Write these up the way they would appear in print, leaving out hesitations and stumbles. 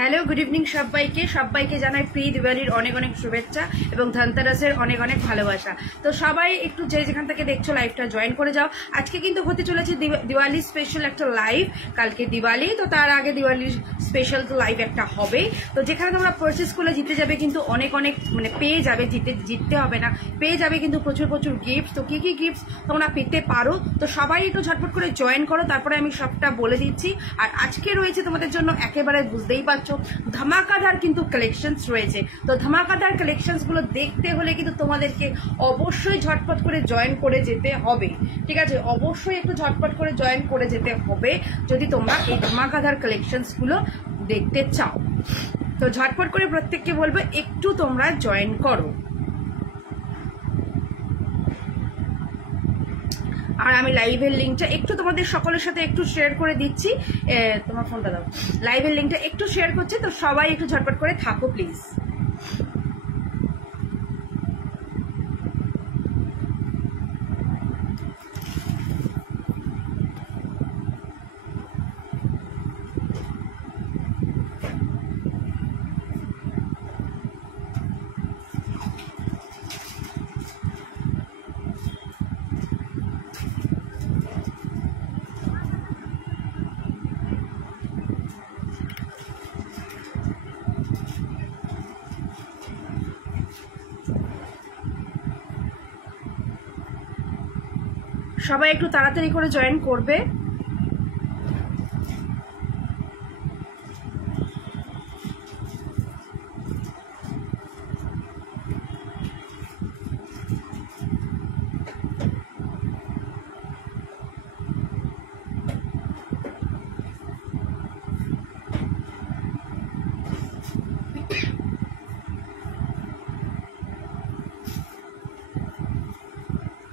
Hello, good evening সবাইকে জানাই pre দিওয়ালির অনেক অনেক শুভেচ্ছা এবং ধনতেরাসের অনেক অনেক ভালোবাসা। তো সবাই একটু যে যেখান থেকে দেখছো লাইভটা জয়েন করে যাও। আজকে কিন্তু হতে চলেছে দিওয়ালি স্পেশাল একটা লাইভ। কালকে দিওয়ালি, তো তার আগে দিওয়ালির স্পেশাল তো লাইভ একটা হবে। তো যেখানে তোমরা পারচেস করলে জিতে যাবে কিন্তু অনেক অনেক মানে পেয়ে যাবে, জিততে হবে না, পেয়ে যাবে কিন্তু প্রচুর প্রচুর গিফট। তো কি কি গিফট তোমরা পেতে পারো, তো সবাই একটু ঝটপট করে জয়েন করো, তারপরে আমি সবটা বলে দিচ্ছি। আর আজকে রয়েছে তোমাদের জন্য একেবারে বুঝতেই পারছো ধামাকাদার কিন্তু কালেকশনস রয়েছে। তো ধামাকাদার কালেকশনস গুলো দেখতে হলে কিন্তু তোমাদেরকে অবশ্যই ঝটপট করে জয়েন করে যেতে হবে, ঠিক আছে? অবশ্যই একটু ঝটপট করে জয়েন করে যেতে হবে যদি তোমরা এই ধামাকাদার কালেকশনস গুলো দেখতে চাও। তো ঝটপট করে প্রত্যেককে বলবো একটু তোমরা জয়েন করো। আর আমি লাইভের লিঙ্কটা একটু তোমাদের সকলের সাথে একটু শেয়ার করে দিচ্ছি। তোমার ফোনটা দাও। লাইভের লিঙ্কটা একটু শেয়ার করছি, তো সবাই একটু ঝটপট করে থাকো প্লিজ। সবাই একটু তাড়াতাড়ি করে জয়েন করবে।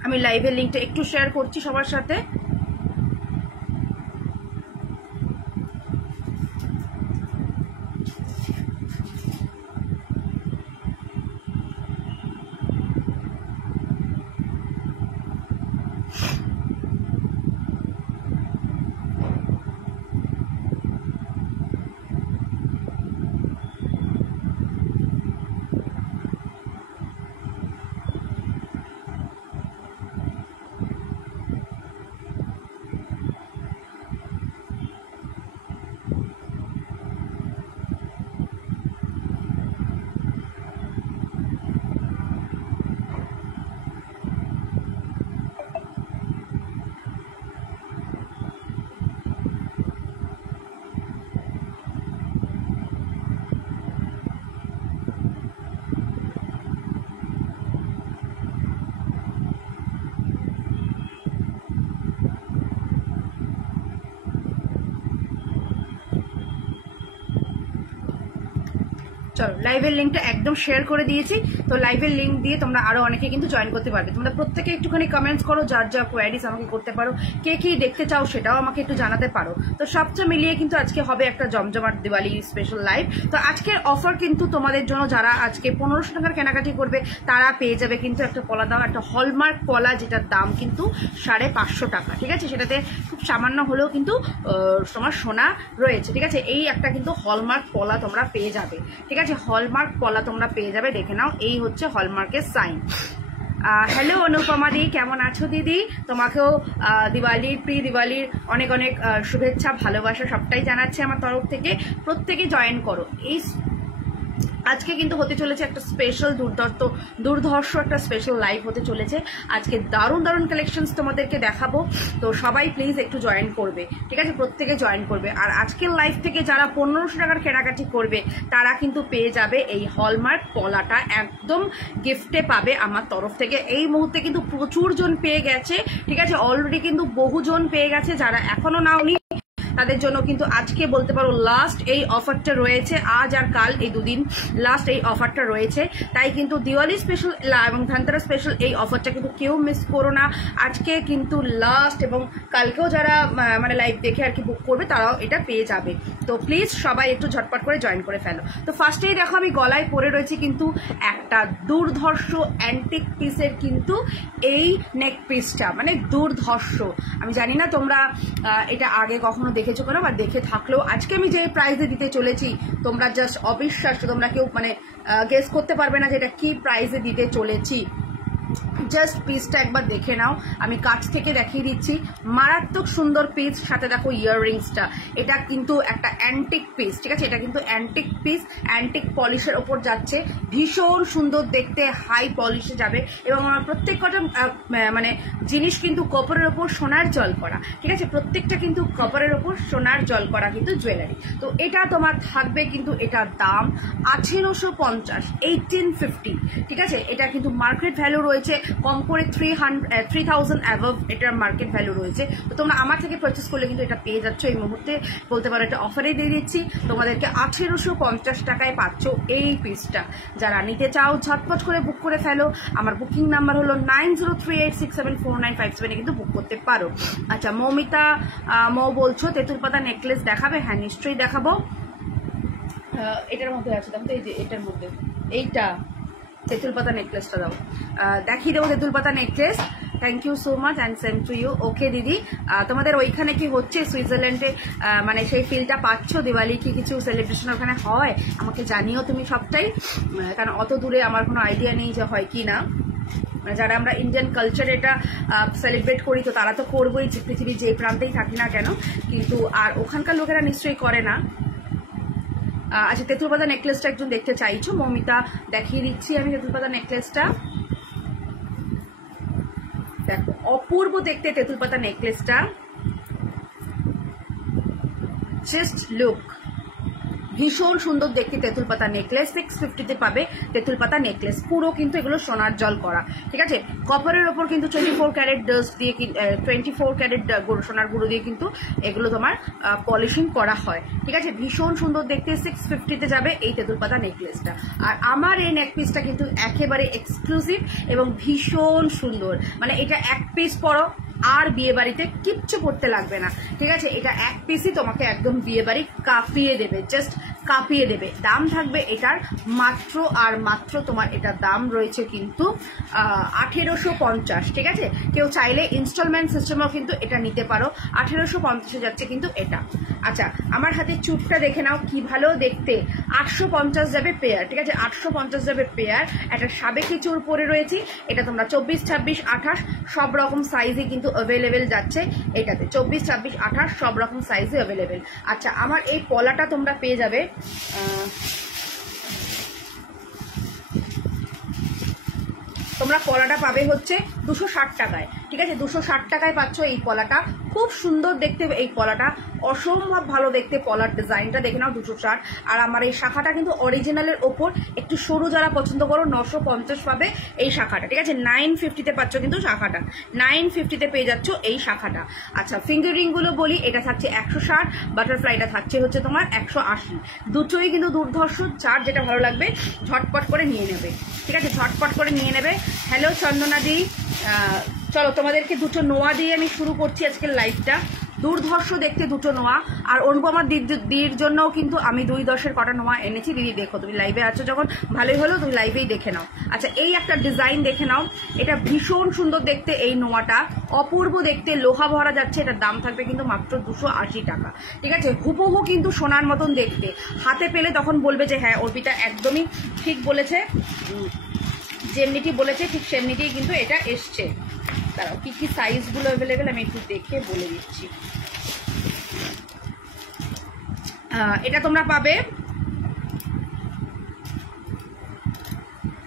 আমি লাইভের লিঙ্কটা একটু শেয়ার করছি সবার সাথে। চলো, লাইভের লিঙ্কটা একদম শেয়ার করে দিয়েছি। তো লাইভের লিঙ্ক দিয়ে তোমরা আরো অনেকে কিন্তু জয়েন করতে পারবে। তোমরা প্রত্যেকে একটুখানি কমেন্টস করো, যার যা কোয়ারিজ আমাকে করতে পারো, কে কি দেখতে চাও সেটাও আমাকে একটু জানাতে পারো। তো সবচেয়ে মিলিয়ে কিন্তু আজকে হবে একটা জমজমাট দিওয়ালি স্পেশাল লাইভ। তো আজকের অফার কিন্তু তোমাদের জন্য, যারা আজকে 1500 টাকার কেনাকাটি করবে তারা পেয়ে যাবে কিন্তু একটা পলা দাও, একটা হলমার্ক পলা, যেটার দাম কিন্তু 550 টাকা, ঠিক আছে? সেটাতে খুব সামান্য হলেও কিন্তু তোমার সোনা রয়েছে, ঠিক আছে? এই একটা কিন্তু হলমার্ক পলা তোমরা পেয়ে যাবে, ঠিক আছে? হলমার্ক পলা তোমরা পেয়ে যাবে, দেখে নাও, এই হচ্ছে হলমার্কের সাইন। হ্যালো অনুপমা দি, কেমন আছো দিদি? তোমাকেও দিওয়ালির প্রি দিওয়ালির অনেক অনেক শুভেচ্ছা, ভালোবাসা সবটাই জানাচ্ছি আমার তরফ থেকে। প্রত্যেকে জয়েন করো। এই আজকে কিন্তু হতে চলেছে একটা স্পেশাল দুর্ধর্ষ একটা স্পেশাল লাইভ হতে চলেছে আজকে। দারুণ দারুণ কালেকশনস তোমাদেরকে দেখাবো। তো সবাই প্লিজ একটু জয়েন করবে, ঠিক আছে? প্রত্যেকে জয়েন করবে। আর আজকের লাইভ থেকে যারা 1500 টাকার কেনাকাটি করবে তারা কিন্তু পেয়ে যাবে এই হলমার্ক পলাটা, একদম গিফটে পাবে আমার তরফ থেকে। এই মুহূর্তে কিন্তু প্রচুর জন পেয়ে গেছে, ঠিক আছে? অলরেডি কিন্তু বহুজন পেয়ে গেছে। যারা এখনো নাওনি তাদের জন্য কিন্তু আজকে বলতে পারো লাস্ট এই অফারটা রয়েছে, আজ আর কাল এই দুদিন লাস্ট এই অফারটা রয়েছে। তাই কিন্তু দিওয়ালি স্পেশাল এবং ধনতেরাস স্পেশাল এই অফারটা কিন্তু কেউ মিস করো না। আজকে কিন্তু লাস্ট, এবং কালকেও যারা মানে লাইভ দেখে আর কি বুক করবে তারাও এটা পেয়ে যাবে। তো প্লিজ সবাই একটু ঝটপট করে জয়েন করে ফেলো। তো ফার্স্টেই দেখো আমি গলায় পরে রয়েছি কিন্তু একটা দুর্ধর্ষ অ্যান্টিক পিসের কিন্তু এই নেক পিসটা, মানে দুর্ধর্ষ। আমি জানি না তোমরা এটা আগে কখনো দেখেছো কেন, বা দেখে থাকলেও আজকে আমি যে প্রাইসে দিতে চলেছি তোমরা জাস্ট অবিশ্বাস্য, তোমরা কেউ মানে গেস করতে পারবে না যে এটা কি প্রাইসে দিতে চলেছি। জাস্ট পিসটা একবার দেখে নাও, আমি কাছ থেকে দেখিয়ে দিচ্ছি। মারাত্মক সুন্দর পিস, সাথে দেখো ইয়াররিংসটা, এটা কিন্তু একটা অ্যান্টিক পিস, ঠিক আছে, এটা কিন্তু অ্যান্টিক পিস, অ্যান্টিক পলিশের ওপর যাচ্ছে, ভীষণ সুন্দর দেখতে, হাই পলিশে যাবে। এবং আমার প্রত্যেক কটা মানে জিনিস কিন্তু কপারের ওপর সোনার জল করা, ঠিক আছে, প্রত্যেকটা কিন্তু কপারের ওপর সোনার জল করা কিন্তু জুয়েলারি। তো এটা তোমার থাকবে কিন্তু এটার দাম 1850, 1850, ঠিক আছে। এটা কিন্তু মার্কেট ভ্যালু রয়েছে কম করে 3000 অ্যাবভ, এটার মার্কেট ভ্যালু রয়েছে। তো তোমরা আমার থেকে পারচেস করলে কিন্তু এটা পেয়ে যাচ্ছ এই মুহূর্তে, বলতে পারো এটা অফারে দিয়ে দিচ্ছি তোমাদেরকে। 1850 টাকায় পাচ্ছ এই পিসটা। যারা নিতে চাও ঝটপট করে বুক করে ফেলো। আমার বুকিং নাম্বার হলো 9038674957, কিন্তু বুক করতে পারো। আচ্ছা, মৌমিতা বলছো তেঁতুল পাতা নেকলেস দেখাবে? হ্যাঁ নিশ্চয়ই দেখাবো। এটার মধ্যে আছে, দেখো তো এই যে এটার মধ্যে এইটা তেঁতুল পাতা নেকলেসটা দাও, দেখিয়ে দেবো তেঁতুল পাতা necklace. Thank you so much and same to you. Okay দিদি, তোমাদের ওইখানে কি হচ্ছে সুইজারল্যান্ডে, মানে সেই ফিলটা পাচ্ছ? দিওয়ালি কি কিছু সেলিব্রেশন ওখানে হয়? আমাকে জানিও তুমি সবটাই, কারণ অত দূরে আমার কোনো আইডিয়া নেই যে হয় কি না। যারা আমরা ইন্ডিয়ান কালচার এটা সেলিব্রেট করি তো তারা তো করবোই, পৃথিবীর যে প্রান্তেই থাকি না কেন, কিন্তু আর ওখানকার লোকেরা নিশ্চয়ই করে না। আচ্ছা, তেঁতুল পাতা নেকলেসটা একজন দেখতে চাইছো? মৌমিতা দেখিয়ে দিচ্ছি আমি তেঁতুল পাতা নেকলেসটা। দেখো অপূর্ব দেখতে তেঁতুল পাতা নেকলেসটা, জাস্ট লুক, ভীষণ সুন্দর দেখতে তেঁতুল পাতা নেকলেস। 650-তে পাবে তেঁতুল পাতা নেকলেস, পুরো কিন্তু এগুলো সোনার জল করা, ঠিক আছে। কপারের ওপর কিন্তু 24 ক্যারেট ডাস্ট দিয়ে, 24 ক্যারেট সোনার গুঁড়ো দিয়ে কিন্তু এগুলো তোমার পলিশিং করা হয়, ঠিক আছে। ভীষণ সুন্দর দেখতে, 650-তে যাবে এই তেঁতুল পাতা নেকলেসটা। আর আমার এই নেক পিসটা কিন্তু একেবারে এক্সক্লুসিভ এবং ভীষণ সুন্দর, মানে এটা এক পিস পরো আর বিয়ে বাড়িতে কিচ্ছু করতে লাগবে না, ঠিক আছে। এটা এক পিসই তোমাকে একদম বিয়ে বাড়ি কাঁপিয়ে দেবে, জাস্ট কাঁপিয়ে দেবে। দাম থাকবে এটার মাত্র আর মাত্র, তোমার এটার দাম রয়েছে কিন্তু 1850, ঠিক আছে। কেউ চাইলে ইনস্টলমেন্ট সিস্টেমও কিন্তু এটা নিতে পারো, 1850-এ যাচ্ছে কিন্তু এটা। আচ্ছা, আমার হাতে চুটটা দেখে নাও কি ভালো দেখতে, 850 যাবে পেয়ার, ঠিক আছে, 850 যাবে পেয়ার। একটা সাবেকি চুর পরে রয়েছি, এটা তোমরা 24, 26, 28 সব রকম সাইজে কিন্তু অ্যাভেলেবেল যাচ্ছে এটাতে, 24, 26, 28 সব রকম সাইজে অ্যাভেলেবেল। আচ্ছা, আমার এই পলাটা তোমরা পেয়ে যাবে তোমরা পলাটা পাবে হচ্ছে 260 টাকায়, ঠিক আছে। 260 টাকায় পাচ্ছ এই পলাটা, খুব সুন্দর দেখতে এই পলাটা, অসম্ভব ভালো দেখতে পলার ডিজাইনটা দেখে নাও, 260। আর আমার এই শাখাটা কিন্তু অরিজিনালের ওপর একটু সরু, যারা পছন্দ করো 950 পাবে এই শাখাটা, ঠিক আছে। 950-তে পাচ্ছ কিন্তু শাখাটা, 950-তে পেয়ে যাচ্ছ এই শাখাটা। আচ্ছা, ফিঙ্গার রিংগুলো বলি, এটা থাকছে 160, বাটারফ্লাইটা থাকছে হচ্ছে তোমার 180, দুটোই কিন্তু দুর্ধর্ষ, যার যেটা ভালো লাগবে ঝটপট করে নিয়ে নেবে, ঠিক আছে, ঝটপট করে নিয়ে নেবে। হ্যালো চন্দনা দি, চলো তোমাদেরকে দুটো নোয়া দিয়ে আমি শুরু করছি আজকের লাইভটা। দুর্ধর্ষ দেখতে দুটো নোয়া, আর অনুপমার দিদির জন্যও কিন্তু আমি 2-10-এর কটা নোয়া এনেছি। দিদি দেখো, তুমি লাইভে আছো যখন ভালোই হলো, তুমি লাইভেই দেখে নাও। আচ্ছা, এই একটা ডিজাইন দেখে নাও, এটা ভীষণ সুন্দর দেখতে এই নোয়াটা, অপূর্ব দেখতে, লোহা ভরা যাচ্ছে। এটার দাম থাকবে কিন্তু মাত্র 280 টাকা, ঠিক আছে। হুবহু কিন্তু সোনার মতন দেখতে, হাতে পেলে তখন বলবে যে হ্যাঁ অর্পিতা একদমই ঠিক বলেছে, যেমনিটি বলেছে ঠিক সেমনিটিই কিন্তু এটা এসছে। দাঁড়াও, কি কি সাইজগুলো অ্যাভেলেবেল আমি একটু দেখে বলে দিচ্ছি। এটা তোমরা পাবে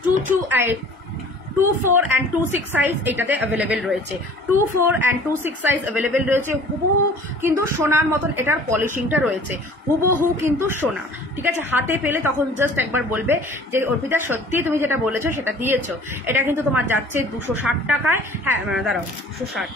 24 and 26 সাইজ এটাতে অ্যাভেলেবেল রয়েছে, 24 and 26 সাইজ অ্যাভেলেবেল রয়েছে। হুবহু কিন্তু সোনার মতন এটার পলিশিংটা রয়েছে, হুবহু কিন্তু সোনা, ঠিক আছে। হাতে পেলে তখন জাস্ট একবার বলবে যে অর্পিতা সত্যি তুমি যেটা বলেছো সেটা দিয়েছো। এটা কিন্তু তোমার যাচ্ছে 260 টাকায়, হ্যাঁ দাঁড়াও 260,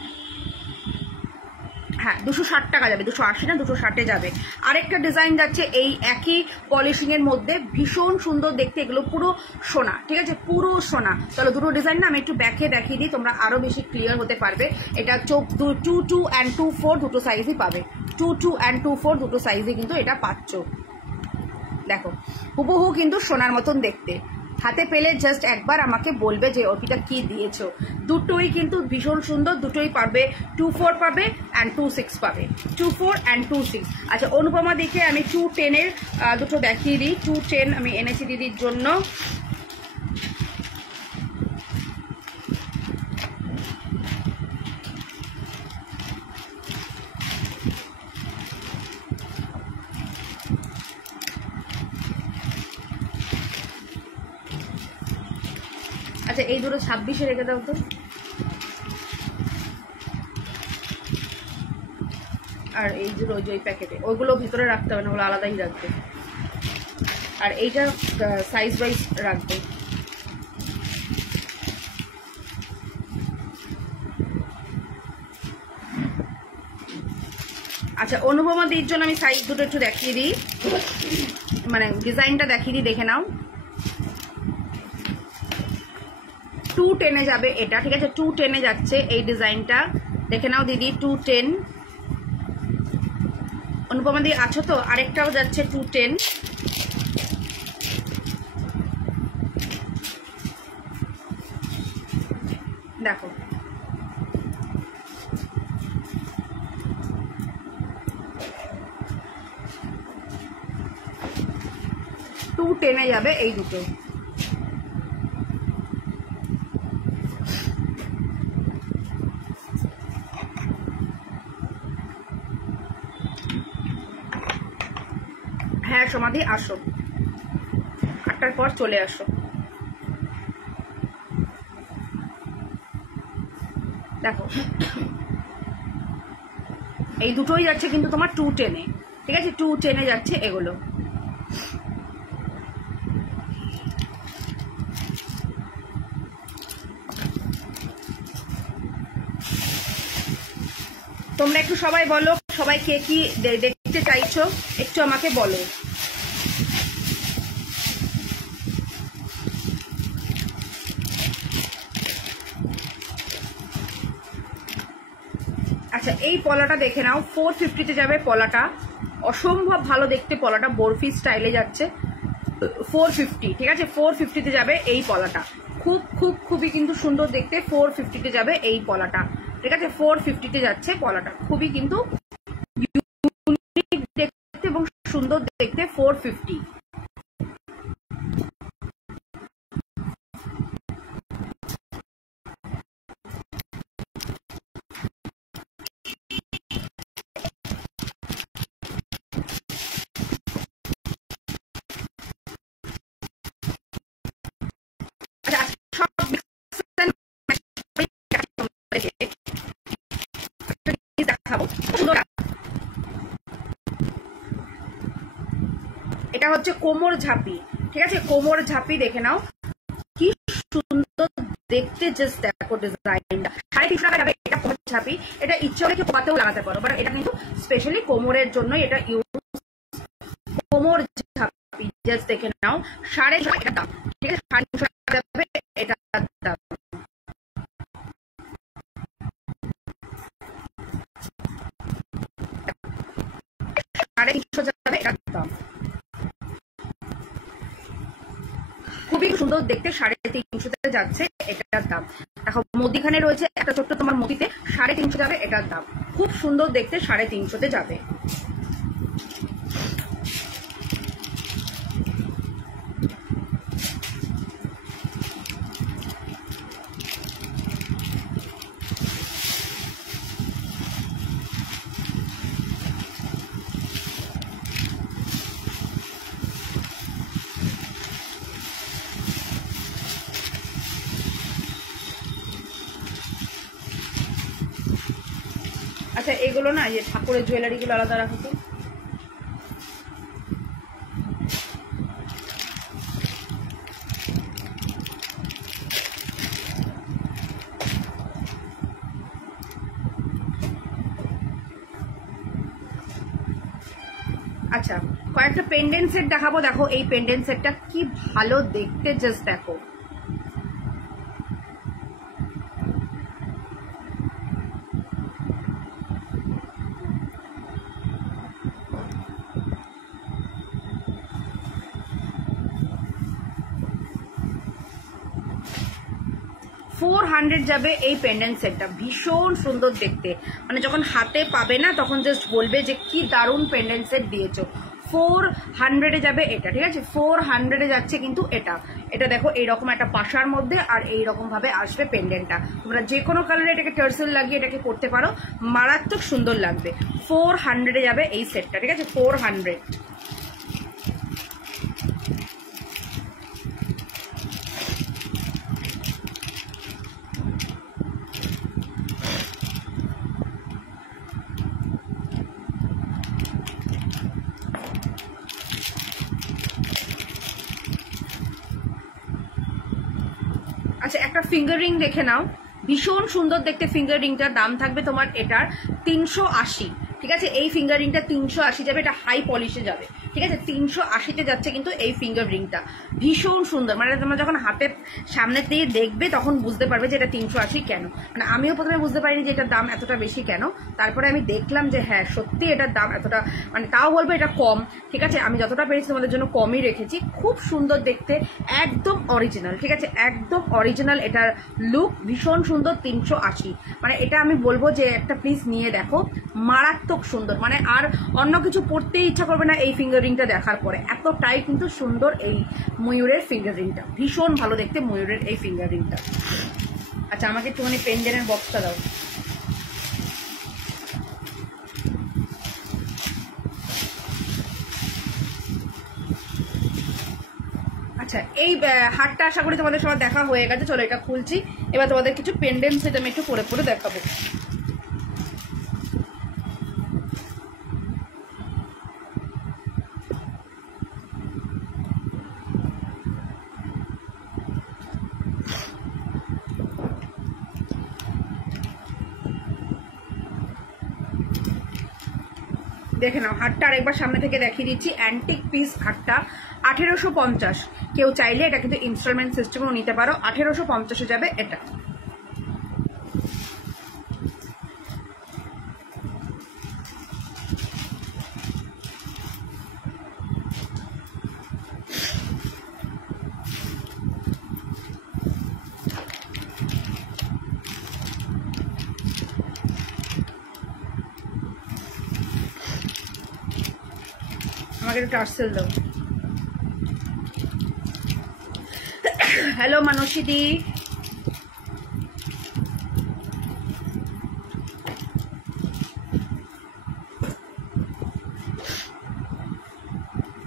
হ্যাঁ 260 টাকা যাবে, 280 না 260-এ যাবে। আরেকটা ডিজাইন যাচ্ছে এই একই পলিশিং এর মধ্যে, ভীষণ সুন্দর দেখতে, এগুলো পুরো সোনা, ঠিক আছে, পুরো সোনা। চলো দুটো ডিজাইন না আমি একটু ব্যাকে দেখিয়ে দিই, তোমরা আরো বেশি ক্লিয়ার হতে পারবে। এটা 22 and 24 দুটো সাইজই পাবে, 22 and 24 দুটো সাইজে কিন্তু এটা পাচ্ছ। দেখো হুবহু কিন্তু সোনার মতন দেখতে, হাতে পেলে জাস্ট একবার আমাকে বলবে যে অর্পিতা কি দিয়েছো। দুটোই কিন্তু ভীষণ সুন্দর, দুটোই পাবে 24 পাবে অ্যান্ড 26 পাবে, 24 অ্যান্ড 26। আচ্ছা অনুপমা দেখে আমি 210-এর দুটো দেখিয়ে দিই। 210 আমি এনেছি দিদির জন্য। আচ্ছা এই দুটো 26-এ রেখে দাও তো। আর এই দুটো ওই যে ওই প্যাকেটে, ওইগুলো ভিতরে রাখতে হবে না, ওগুলো আলাদাই রাখবে। আর এইটা সাইজ ওয়াইজ রাখবে। আচ্ছা অনুপমা দির জন্য আমি সাইজ দুটো একটু দেখিয়ে দিই, মানে ডিজাইনটা দেখিয়ে দিই, দেখে নাও। 210-এ যাবে এটা, ঠিক আছে? 210-এ যাচ্ছে এই ডিজাইনটা, দেখে নাও দিদি। 210 অনুপমা দি আছো তো? আরেকটাও যাচ্ছে 210। দেখো টু 10-এ যাবে এই দুটো। হ্যাঁ সমাধি আসো, 8টার পর চলে আসো। দেখো এই দুটোই যাচ্ছে কিন্তু তোমার 210-এ, ঠিক আছে? 210-এ যাচ্ছে এগুলো। তোমরা একটু সবাই বলো, সবাই কে কি দেখতে চাইছো একটু আমাকে বলো। আচ্ছা এই পলাটা দেখে নাও, 450-তে যাবে পলাটা, অসম্ভব ভালো দেখতে পলাটা, বরফি স্টাইলে যাচ্ছে। 450, ঠিক আছে? 450-তে যাবে এই পলাটা, খুবই কিন্তু সুন্দর দেখতে। 450-তে যাবে এই পলাটা, ঠিক আছে? 450-তে যাচ্ছে পলাটা, খুবই কিন্তু ইউনিক দেখতে এবং সুন্দর দেখতে। 450। এটা হচ্ছে কোমর ঝাঁপি, ঠিক আছে? কোমর ঝাঁপি দেখে নাও কি সুন্দর দেখতে, জাস্ট দেখো ডিজাইনটা। 350 টাকা যাবে এটা কোমর ঝাঁপি। এটা ইচ্ছে হলে পাতেও লাগাতে পারো, বাট এটা কিন্তু স্পেশালি কোমরের জন্য এটা ইউজ। কোমর ঝাঁপি জাস্ট দেখে নাও, 350 এটা দাম, ঠিক আছে? 350 টাকা যাবে এটা দাম। খুবই সুন্দর দেখতে, 350-তে যাচ্ছে এটার দাম। দেখো মুদিখানে রয়েছে একটা ছোট্ট তোমার মুদিতে, 350 যাবে এটার দাম। খুব সুন্দর দেখতে, 350-তে যাবে। আচ্ছা এগুলো না, এই ঠাকুরের জুয়েলারিগুলো আলাদা রাখো তো। আচ্ছা কয়েকটা পেন্ডেন্ট সেট দেখাবো, দেখো এই পেন্ডেন্ট সেটটা কি ভালো দেখতে, জাস্ট দেখো। 400 যাবে এই পেন্ডেন্ট সেটটা, ভীষণ সুন্দর দেখতে, মানে যখন হাতে পাবে না তখন জাস্ট বলবে যে কি দারুণ পেন্ডেন্ট সেট দিয়েছো। 400 যাবে এটা, ঠিক আছে, 400 যাচ্ছে কিন্তু এটা। এটা দেখো এইরকম একটা পাশার মধ্যে আর এইরকম ভাবে আসবে পেন্ডেন্টটা। তোমরা যে কোনো কালারে এটাকে টার্সেল লাগিয়ে এটাকে করতে পারো, মারাত্মক সুন্দর লাগবে। 400 যাবে এই সেটটা, ঠিক আছে, 400। আচ্ছা, একটা ফিঙ্গার রিং দেখে নাও, ভীষণ সুন্দর দেখতে ফিঙ্গার রিংটার। দাম থাকবে তোমার এটার 380, ঠিক আছে। এই ফিঙ্গার রিংটা 380 যাবে, এটা হাই পলিশে যাবে, ঠিক আছে। 380-তে যাচ্ছে কিন্তু এই ফিঙ্গার রিংটা, ভীষণ সুন্দর। মানে তোমরা যখন হাতের সামনে দিয়ে দেখবে তখন বুঝতে পারবে যে এটা 380 কেন। মানে আমিও প্রথমে বুঝতে পারিনি যে এটার দাম এতটা বেশি কেন, তারপরে আমি দেখলাম যে হ্যাঁ সত্যি এটার দাম এতটা, মানে তাও বলবো এটা কম, ঠিক আছে। আমি যতটা পেরেছি তোমাদের জন্য কমই রেখেছি। খুব সুন্দর দেখতে, একদম অরিজিনাল, ঠিক আছে, একদম অরিজিনাল এটার লুক, ভীষণ সুন্দর। 380, মানে এটা আমি বলবো যে একটা প্লিজ নিয়ে দেখো, মারাত্মক সুন্দর। মানে আর অন্য কিছু পড়তেই ইচ্ছা করবে না এই ফিঙ্গার রিংটা দেখার পরে, এতটাই কিন্তু সুন্দর এই ময়ূরের ফিঙ্গার রিংটা, ভীষণ ভালো দেখতে ময়ূরের এই ফিঙ্গার রিংটা। আচ্ছা, আমাকে একটুখানি পেন্ডেন্টের বক্সটা দাও। আচ্ছা, এই হারটা আশা করি তোমাদের সবার দেখা হয়ে গেছে। চলো এটা খুলছি, এবার তোমাদের কিছু পেন্ডেন্ট সেট আমি একটু পরে পরে দেখাবো। দেখে নাও হারটা আরেকবার সামনে থেকে দেখিয়ে দিচ্ছি। অ্যান্টিক পিস হারটা 1850। কেউ চাইলে এটা কিন্তু ইনস্টলমেন্ট সিস্টেমেও নিতে পারো। 1850-এ যাবে এটা। আমাকে একটু টার্সেল দাও। হ্যালো মানসীদি,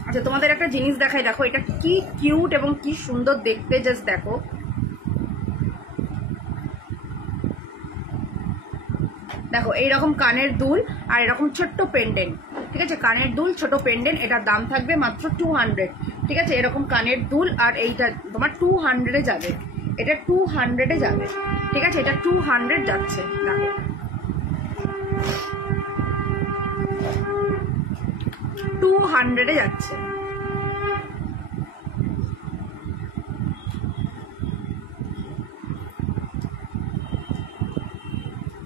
আচ্ছা তোমাদের একটা জিনিস দেখাই, দেখো এটা কি কিউট এবং কি সুন্দর দেখতে, জাস্ট দেখো। দেখো এইরকম কানের দুল আর এরকম ছোট্ট পেন্ডেন্ট, ঠিক আছে, কানের দুল ছোট পেন্ডেন্ট। এটার দাম থাকবে মাত্র 200, ঠিক আছে। এরকম কানের দুল আর এইটা তোমার 200-এ যাবে, এটা 200-এ যাবে, ঠিক আছে, এটা 200 যাচ্ছে। দেখো 200-এ যাচ্ছে।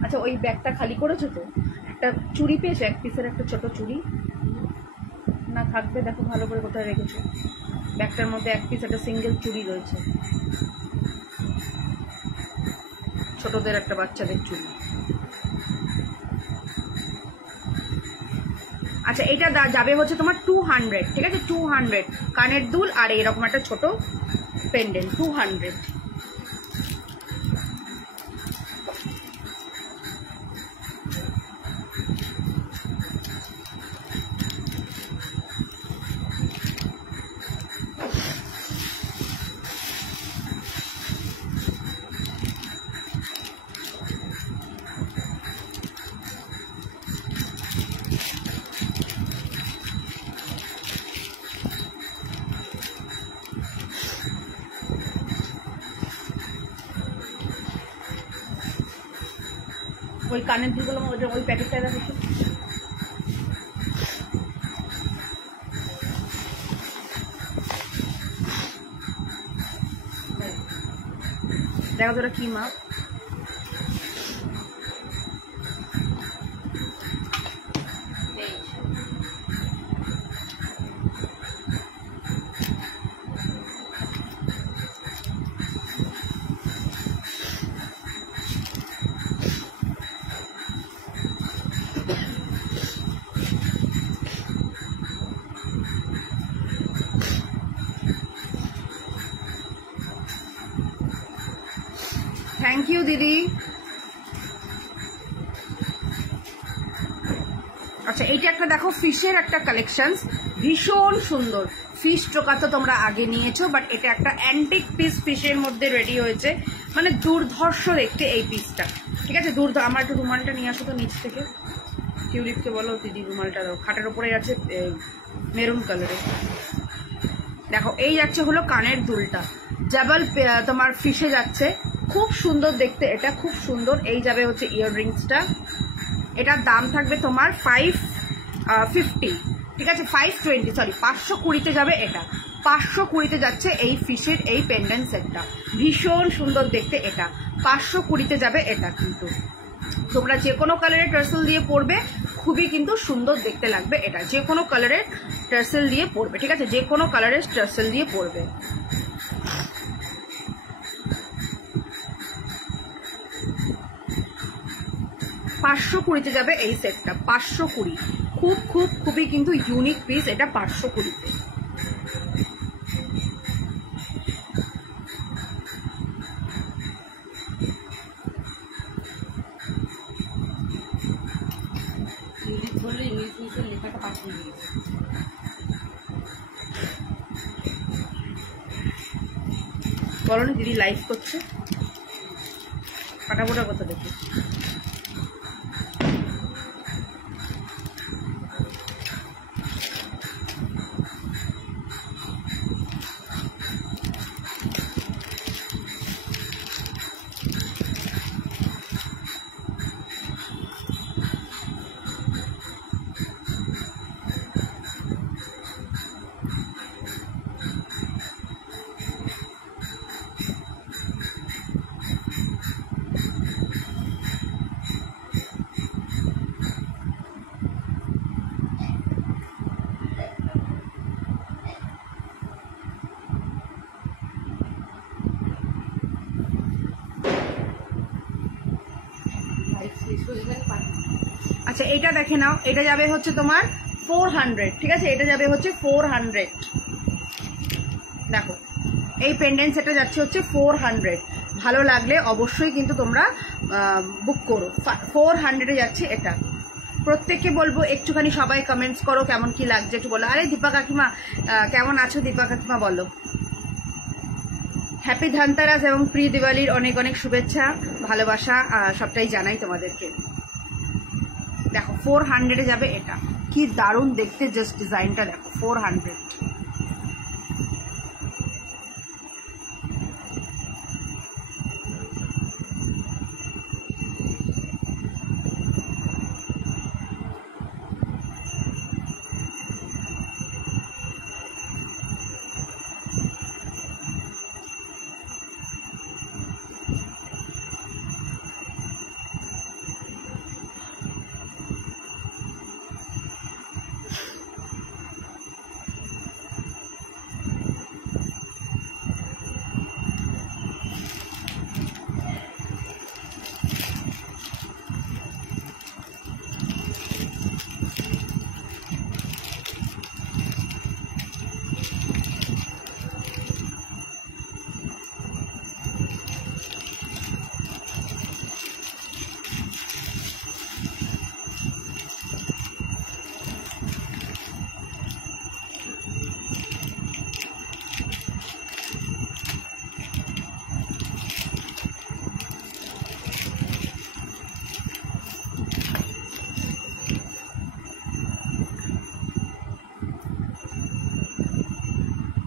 আচ্ছা, ওই ব্যাগটা খালি করেছো তো? একটা চুড়ি পেয়েছো, এক পিসের একটা ছোট চুড়ি না থাকবে, দেখো ভালো করে কোথায় রেখেছো। ব্যাগটার মধ্যে এক পিস একটা সিঙ্গেল চুড়ি রয়েছে, ছোটদের একটা বাচ্চাদের চুড়ি। আচ্ছা, এটা যাবে হচ্ছে তোমার 200, ঠিক আছে, 200 কানের দুল আর এরকম একটা ছোট পেন্ডেন্ট, 200। ওই কানের দুলগুলো ওই প্যাকেটটা দেখো, দেখো তোরা কি মাপ। থ্যাংক ইউ দিদি। আচ্ছা এইটা একটা দেখো ফিশের একটা কালেকশন, ভীষণ সুন্দর। ফিশ টোকা তো তোমরা আগে নিয়েছো, বাট এটা একটা অ্যান্টিক পিস ফিশের মধ্যে রেডি হয়েছে, মানে দুর্ধর্ষ দেখতে এই পিসটা। ঠিক আছে, আমার একটু রুমালটা নিয়ে আসো তো নিচ থেকে, টিউলিপকে বলো দিদি রুমালটা দাও, খাটের ওপরে আছে মেরুন কালারে। দেখো এই যাচ্ছে হলো কানের দুলটা, ডাবল তোমার ফিশে যাচ্ছে, খুব সুন্দর দেখতে, এটা খুব সুন্দর। এই যাবে হচ্ছে ইয়াররিংসটা, এটার দাম থাকবে তোমার 550, ঠিক আছে 520, সরি 520-তে যাবে এটা, 520-তে যাচ্ছে এই ফিশের এই পেন্ডেন্ট সেটটা, ভীষণ সুন্দর দেখতে এটা, 520-তে যাবে এটা। কিন্তু তোমরা যে কোনো কালারের টার্সেল দিয়ে পরবে, খুবই কিন্তু সুন্দর দেখতে লাগবে এটা, যে কোনো কালারের টার্সেল দিয়ে পরবে, ঠিক আছে, যে কোনো কালারের টার্সেল দিয়ে পরবে। $520-তে যাবে এই সেটটা, 520, খুবই কিন্তু ইউনিক পিস এটা, 520-তে। বলো না দিদি লাইভ করছে, ফাটাফোটা কথা দেখি। আচ্ছা এটা দেখে নাও, এটা যাবে হচ্ছে তোমার 400, ঠিক আছে, এটা যাবে হচ্ছে 400। দেখো এই পেন্ডেন্ট সেটটা যাচ্ছে হচ্ছে 400, ভালো লাগলে অবশ্যই কিন্তু তোমরা বুক করো। 400-এ যাচ্ছে এটা। প্রত্যেককে বলবো একটুখানি সবাই কমেন্টস করো কেমন কি লাগছে, একটু বলো। আরে দীপা কাকিমা কেমন আছো? দীপা কাকিমা বলো হ্যাপি ধনতেরাস এবং প্রি দিওয়ালির অনেক অনেক শুভেচ্ছা, ভালোবাসা সবটাই জানাই তোমাদেরকে। দেখো 400-এ যাবে এটা, কি দারুণ দেখতে, জাস্ট ডিজাইনটা দেখো, 400।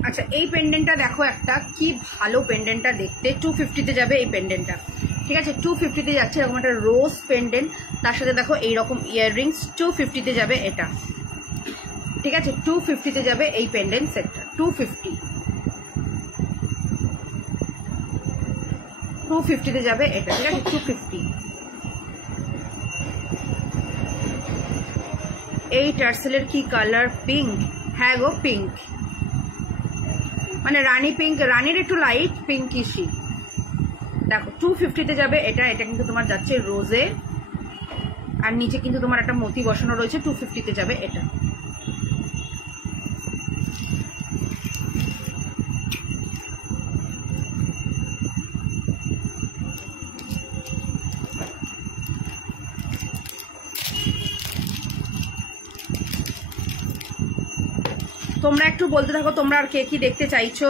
আচ্ছা এই পেন্ডেন্টটা দেখো একটা, কি ভালো পেন্ডেন্টটা দেখতে, 250-তে যাবে এই পেন্ডেন্টটা, ঠিক আছে, 250-তে যাচ্ছে। এরকম একটা রোজ পেন্ডেন্ট, তার সাথে দেখো এইরকম ইয়াররিংস, 250-তে যাবে এটা, ঠিক আছে, 250-তে যাবে এই পেন্ডেন্ট সেটটা, 250-তে যাবে এটা, ঠিক আছে, 250। এই টার্সেলের কি কালার? পিঙ্ক, হ্যাঁ গো পিঙ্ক, মানে রানী পিঙ্ক, রানীর একটু লাইট পিঙ্কিশি। দেখো 250-তে যাবে এটা, এটা কিন্তু তোমার যাচ্ছে রোজে, আর নিচে কিন্তু তোমার একটা মতি বসানো রয়েছে, 250-তে যাবে এটা। তোমরা একটু বলতে থাকো তোমরা আর কে কি দেখতে চাইছো।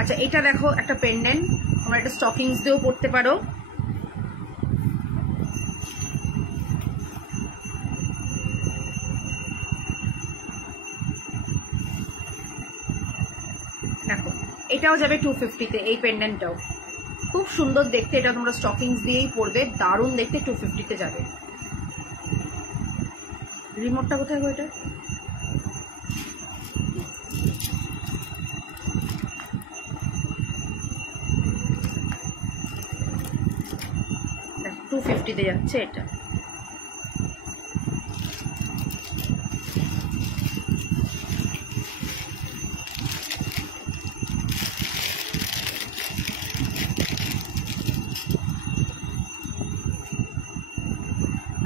আচ্ছা এটা দেখো একটা পেন্ডেন্ট, তোমরা একটা স্টকিংস দিয়েও পড়তে পারো। দেখো এটাও যাবে 250-তে, এই পেন্ডেন্টটাও খুব সুন্দর দেখতে, এটা তোমরা স্টকিংস দিয়েই পরবে, দারুণ দেখতে, 250-তে যাবে। রিমোটটা কোথায় গো এটা? দেখো 250-তে যাচ্ছে এটা।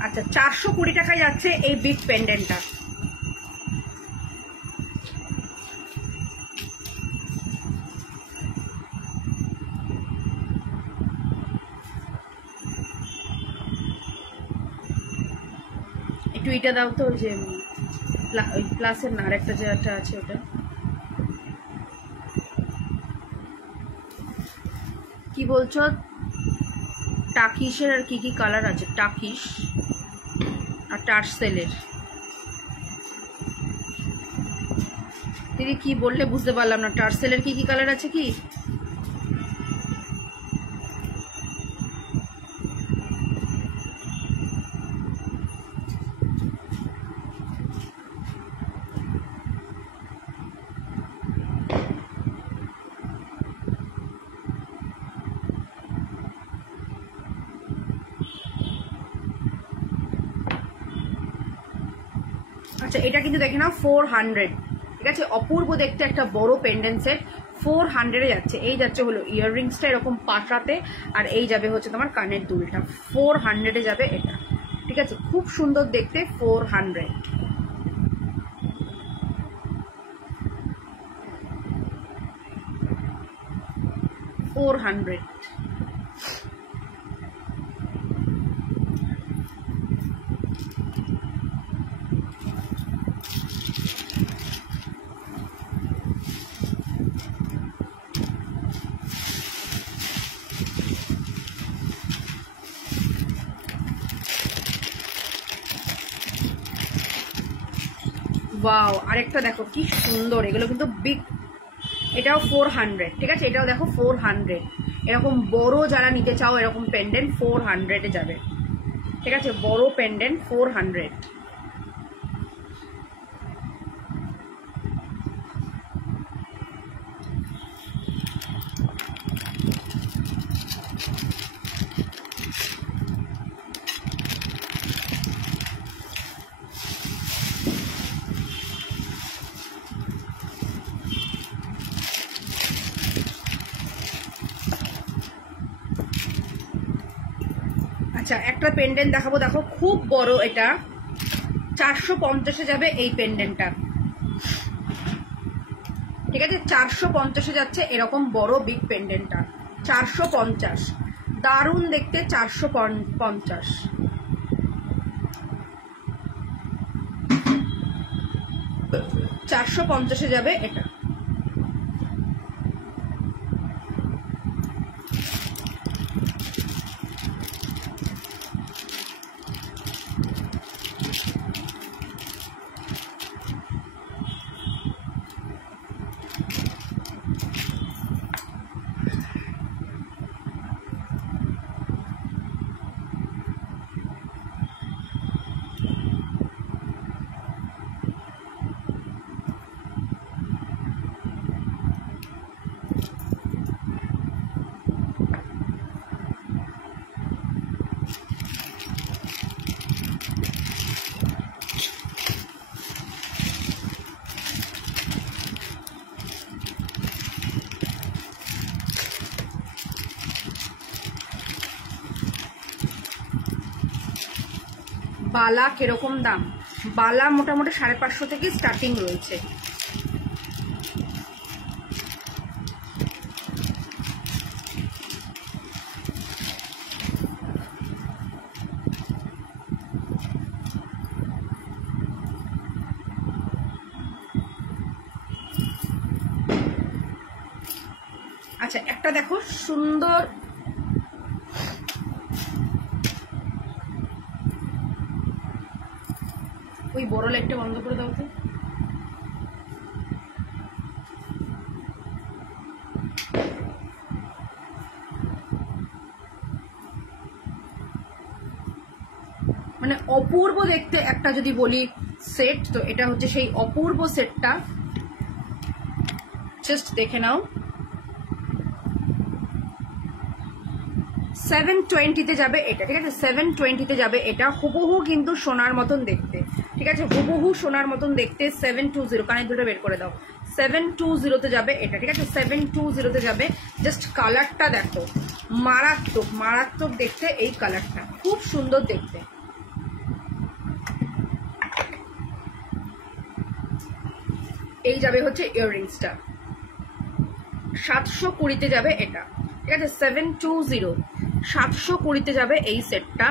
আচ্ছা 420 টাকায় যাচ্ছে এই বিগ পেন্ডেন্টটা। একটু এটা দাও তো, যে ওই প্লাসের না আরেকটা যেটা আছে ওটা কি বলছো? টাকিসের আর কি কি কালার আছে? টাকিস আর টার্সেলের। দিদি কি বললে বুঝতে পারলাম না, টার্সেলের কি কি কালার আছে কি? আচ্ছা এটা কিন্তু দেখে নাও 400, ঠিক আছে, অপূর্ব দেখতে একটা বড় পেন্ডেন্ট সেট 400-এ যাচ্ছে। এই যাচ্ছে হলো ইয়াররিংসটা এরকম পাশাতে, আর এই যাবে হচ্ছে তোমার কানের দুলটা, 400-এ যাবে এটা, ঠিক আছে, খুব সুন্দর দেখতে, 400। ওয়াও, আরেকটা দেখো কি সুন্দর, এগুলো কিন্তু বিগ, এটাও 400, ঠিক আছে, এটাও দেখো 400, এরকম বড় যারা নিতে চাও এরকম পেন্ডেন্ট 400-এ যাবে, ঠিক আছে, বড় পেন্ডেন্ট 400। আচ্ছা একটা পেন্ডেন্ট দেখাবো, দেখো খুব বড়, এটা 450-এ যাবে এই পেন্ডেন্টটা, ঠিক আছে, 450-এ যাচ্ছে এরকম বড় বিগ পেন্ডেন্টটা, 450, দারুণ দেখতে, 450, 450-এ যাবে এটা। বালা কিরকম দাম? বালা মোটামুটি 550 থেকে স্টার্টিং রয়েছে। আচ্ছা একটা দেখো সুন্দর, ওই বড় লাইটটা বন্ধ করে দাও তো। মানে অপূর্ব দেখতে একটা যদি বলি সেট, তো এটা হচ্ছে সেই অপূর্ব সেটটা। জাস্ট দেখে নাও, 720-তে যাবে এটা, ঠিক আছে? 720-তে যাবে এটা, হুবহু কিন্তু সোনার মতন দেখতে, ঠিক আছে? হুবহু সোনার মতন দেখতে। 720, কানের দুটো বের করে দাও। 720-তে যাবে এটা, ঠিক আছে? 720-তে যাবে। জাস্ট কালারটা দেখো, মারাত্মক মারাত্মক দেখতে। এই কালারটা খুব সুন্দর দেখতে। এই যাবে হচ্ছে ইয়াররিংসটা, 720-তে যাবে এটা, ঠিক আছে? 720, 720-তে যাবে এই সেটটা।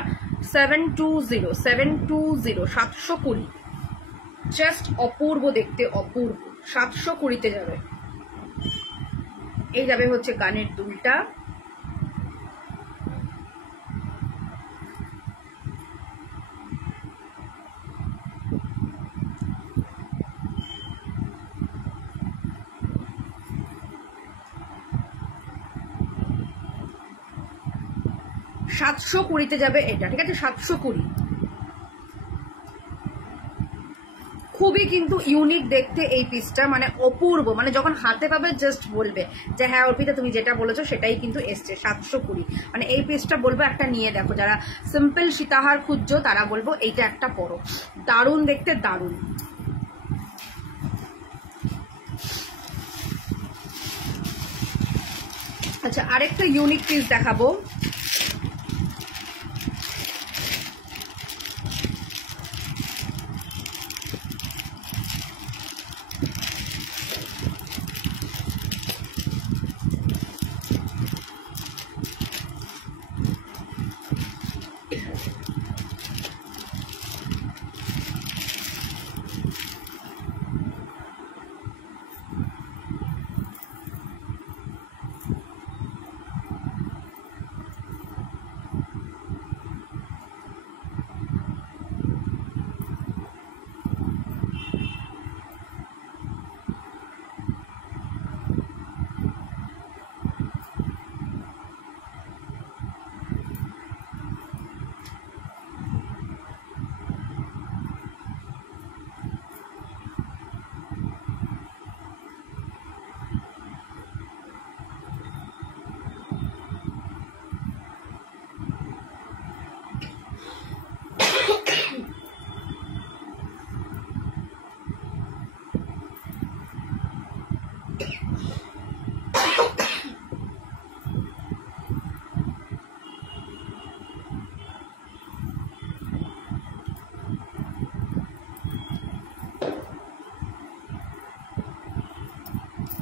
720, 720, জাস্ট অপূর্ব দেখতে, অপূর্ব। 720-তে যাবে। এই যাবে হচ্ছে কানের দুলটা, $720-তে যাবে এটা, ঠিক আছে? 720, খুবই কিন্তু ইউনিক দেখতে এই পিসটা, মানে অপূর্ব। মানে যখন হাতে পাবে জাস্ট বলবে যে হ্যাঁ অর্পিতা তুমি যেটা বলেছো সেটাই কিন্তু এসছে। 720, মানে এই পিসটা বলবো একটা নিয়ে দেখো। যারা সিম্পল সীতাহার খুঁজছো তারা বলবো এইটা একটা পরো, দারুণ দেখতে, দারুণ। আচ্ছা আরেকটা ইউনিক পিস দেখাবো।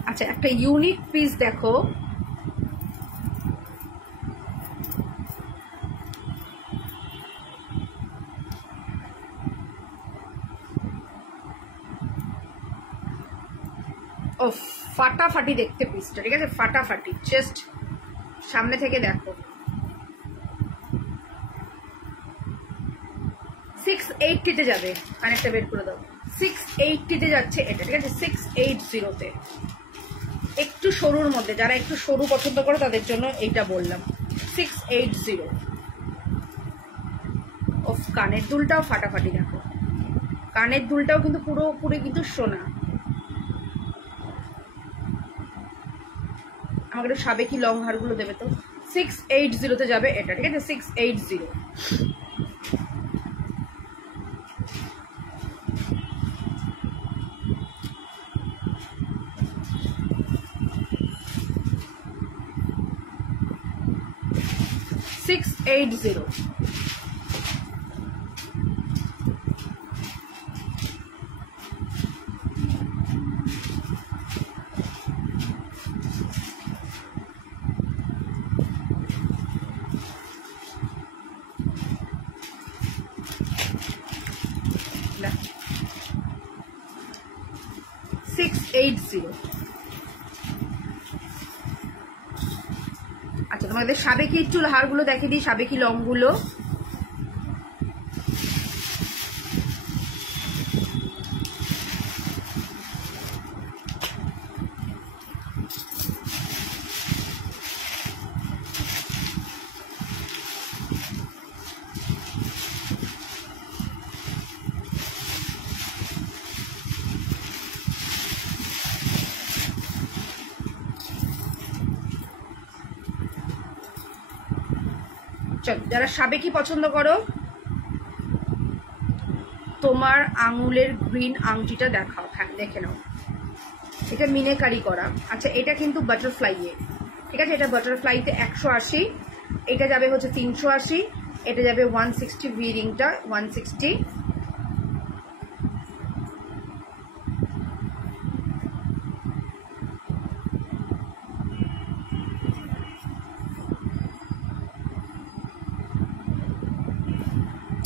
আচ্ছা একটা ইউনিক পিস দেখো, ও ফাটাফাটি দেখতে পিসটা, ঠিক আছে? ফাটাফাটি, জাস্ট সামনে থেকে দেখো। 680-তে যাবে, কানেরটা বের করে দাও। 680-তে যাচ্ছে এটা, ঠিক আছে? 680-তে, একটু সরুর মধ্যে, যারা একটু সরু পছন্দ করো তাদের জন্য এইটা বললাম। 680। ও কানের দুলটাও ফাটাফাটি দেখো, কানের দুলটাও কিন্তু পুরোপুরি কিন্তু সোনা। আমাকে একটু সাবেকি লং হারগুলো দেবে তো। 680-তে যাবে এটা, ঠিক আছে? 680। তোমাদের সাবেকি চুল হারগুলো দেখিয়ে দিই, সাবেকি লংগুলো। চলো, যারা সাবেকি পছন্দ করো তোমার আঙুলের গ্রিন আংটিটা দেখাও। হ্যাঁ, দেখে নাও, এটা মিনেকারি করা। আচ্ছা, এটা কিন্তু বাটারফ্লাইয়ে, ঠিক আছে? এটা বাটারফ্লাইতে 180, এটা যাবে হচ্ছে 380, এটা যাবে 160, ভি রিংটা 160।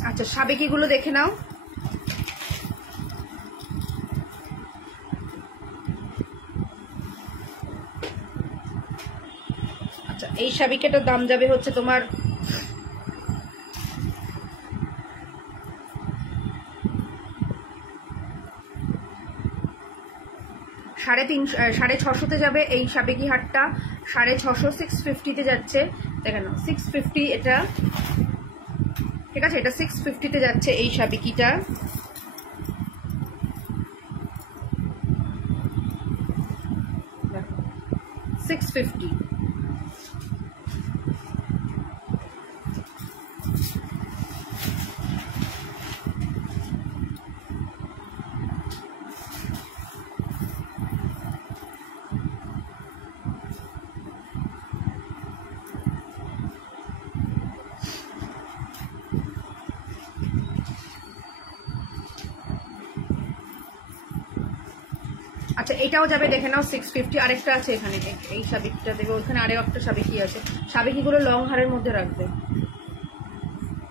আচ্ছা, সাবেকিগুলো দেখে নাও। আচ্ছা, এই সাবেকিটার দাম যাবে হচ্ছে তোমার 650 যাবে এই সাবেকি হারটা, 650, 650 যাচ্ছে। দেখে নাও, 650 এটা, ঠিক আছে? এটা 650 যাচ্ছে এই সাবেকিটা। দেখো, 650। আচ্ছা, এটাও যাবে, দেখে নাও 650। আরেকটা আছে এখানে, এই সাবেকিটা দেবে, ওইখানে আরও একটা সাবেকি আছে। সাবেকিগুলো লং হারের মধ্যে রাখবে,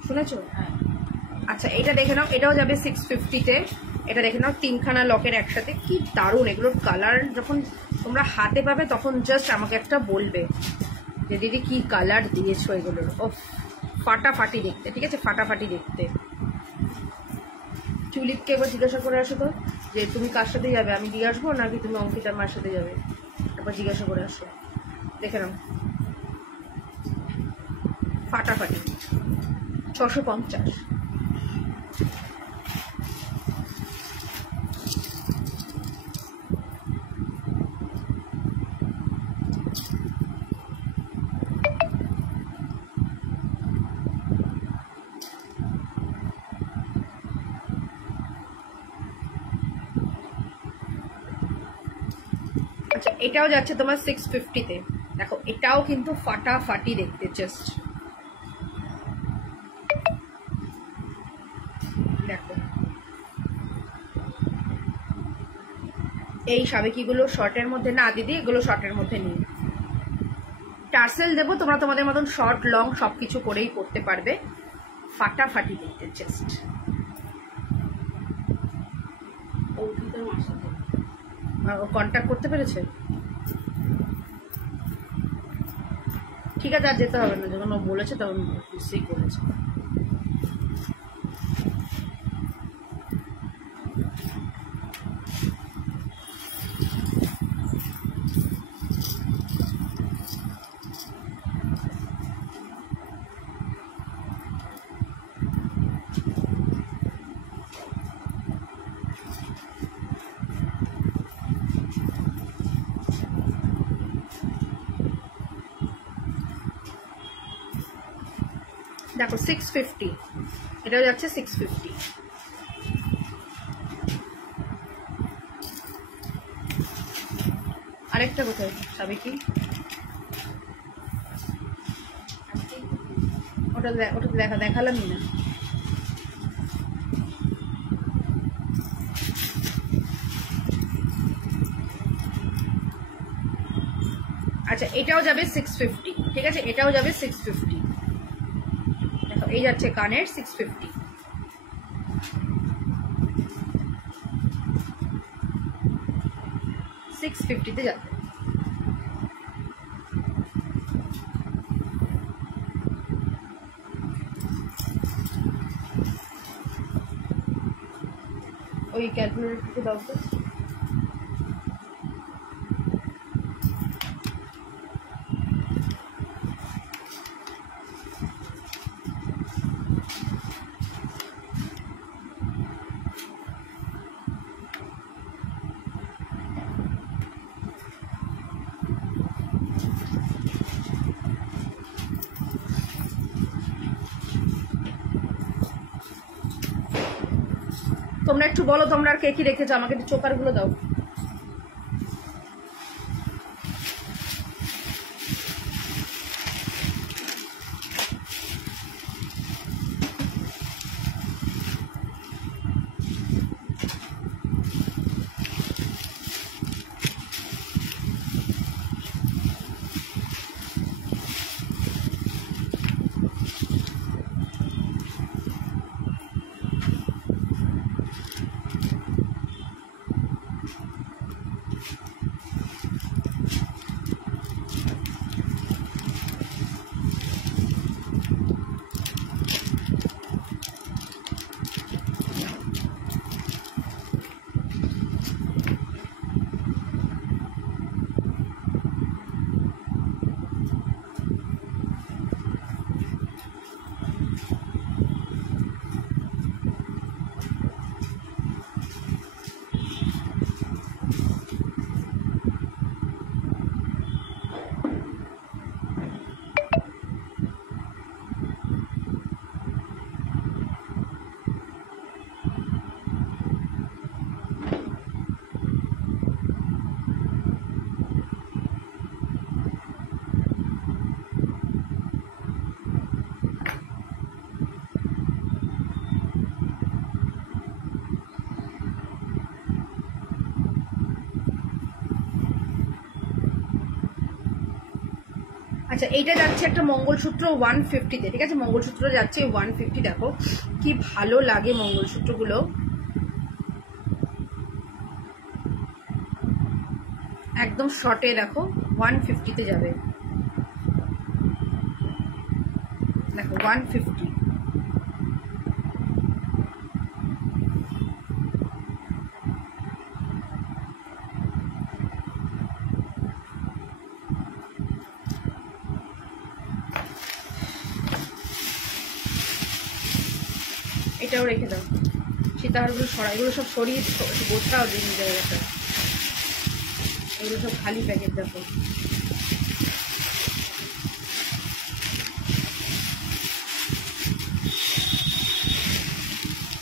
শুনেছো? আচ্ছা, এটা দেখে নাও, এটাও যাবে 650-তে। এটা দেখে নাও, 3খানা লকের একসাথে, কি দারুণ! এগুলোর কালার যখন তোমরা হাতে পাবে তখন জাস্ট আমাকে একটা বলবে যে দিদি কি কালার দিয়েছো এগুলোর। ও ফাটাফাটি দেখতে, ঠিক আছে? ফাটাফাটি দেখতে। টিউলিপকে একবার জিজ্ঞাসা করে আসো তো যে তুমি কার সাথে যাবে, আমি দিয়ে আসবো নাকি তুমি অঙ্কিতার মার সাথে যাবে, একবার জিজ্ঞাসা করে আসো। দেখে নাও, ফাটাফাটি। 650। আচ্ছা, এটাও যাচ্ছে তোমার 650-তে। দেখো, এটাও কিন্তু ফাটাফাটি দেখতে, জাস্ট দেখো। এই সাবেকিগুলো শর্টের মধ্যে না দিদি, এগুলো শর্টের মধ্যে নেই। টার্সেল দেবো, তোমরা তোমাদের মতন শর্ট লং সবকিছু করেই পড়তে পারবে। ফাটাফাটি দেখতে, জাস্ট। কন্ট্যাক্ট করতে পেরেছে, ঠিক আছে, আর যেতে হবে না, যখন ও বলেছে তখন নিশ্চয়ই করেছে। দেখো, 650, এটাও যাচ্ছে 650। আরেকটা কোথায় সাবেকি? ওটা দেখালামই না। আচ্ছা, এটাও যাবে 650, ঠিক আছে? এটাও যাবে 650। দেখো, এই যাচ্ছে কানের 650। তে যাবে। ওই ক্যালকুলেটরটা দাও তো। তোমরা একটু বলো তোমরা আর কে কি রেখেছো, আমাকে একটু চোকারগুলো দাও। আচ্ছা, এইটা যাচ্ছে একটা মঙ্গলসূত্র 150-তে, ঠিক আছে? মঙ্গলসূত্র যাচ্ছে 150। দেখো কি ভালো লাগে মঙ্গলসূত্রগুলো, একদম শর্টে। দেখো 150-তে যাবে, দেখো 150। এটাও রেখে দাও, সীতাহারগুলো সরা, এগুলো সব সরিয়ে গোছাও দিন জায়গাটা, এগুলো সব খালি প্যাকেট। দেখো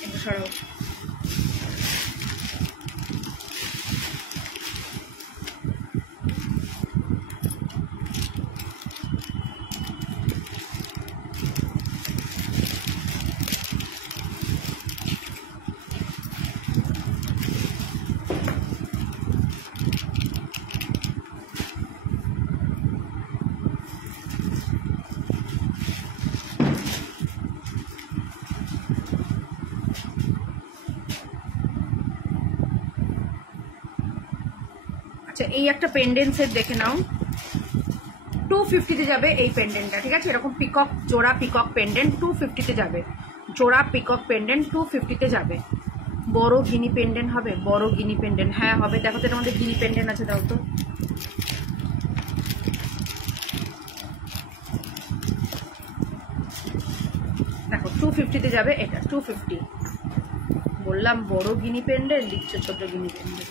এগুলো সরাও। আচ্ছা, এই একটা পেন্ডেন্ট সেট দেখে নাও, 250-তে যাবে এই পেন্ডেন্টটা, ঠিক আছে? এরকম পিকক, জোড়া পিকক পেন্ডেন্ট 250-তে যাবে, জোড়া পিকক পেন্ডেন্ট 250-তে যাবে। বড় গিনি পেন্ডেন্ট হবে, বড় গিনি পেন্ডেন্ট, হ্যাঁ হবে। দেখো তো এর মধ্যে গিনি পেন্ডেন্ট আছে, দাও তো। দেখো 250-তে যাবে এটা, 250। বললাম বড় গিনি পেন্ডেন্ট, দিচ্ছে ছোট গিনি পেন্ডেন্ট।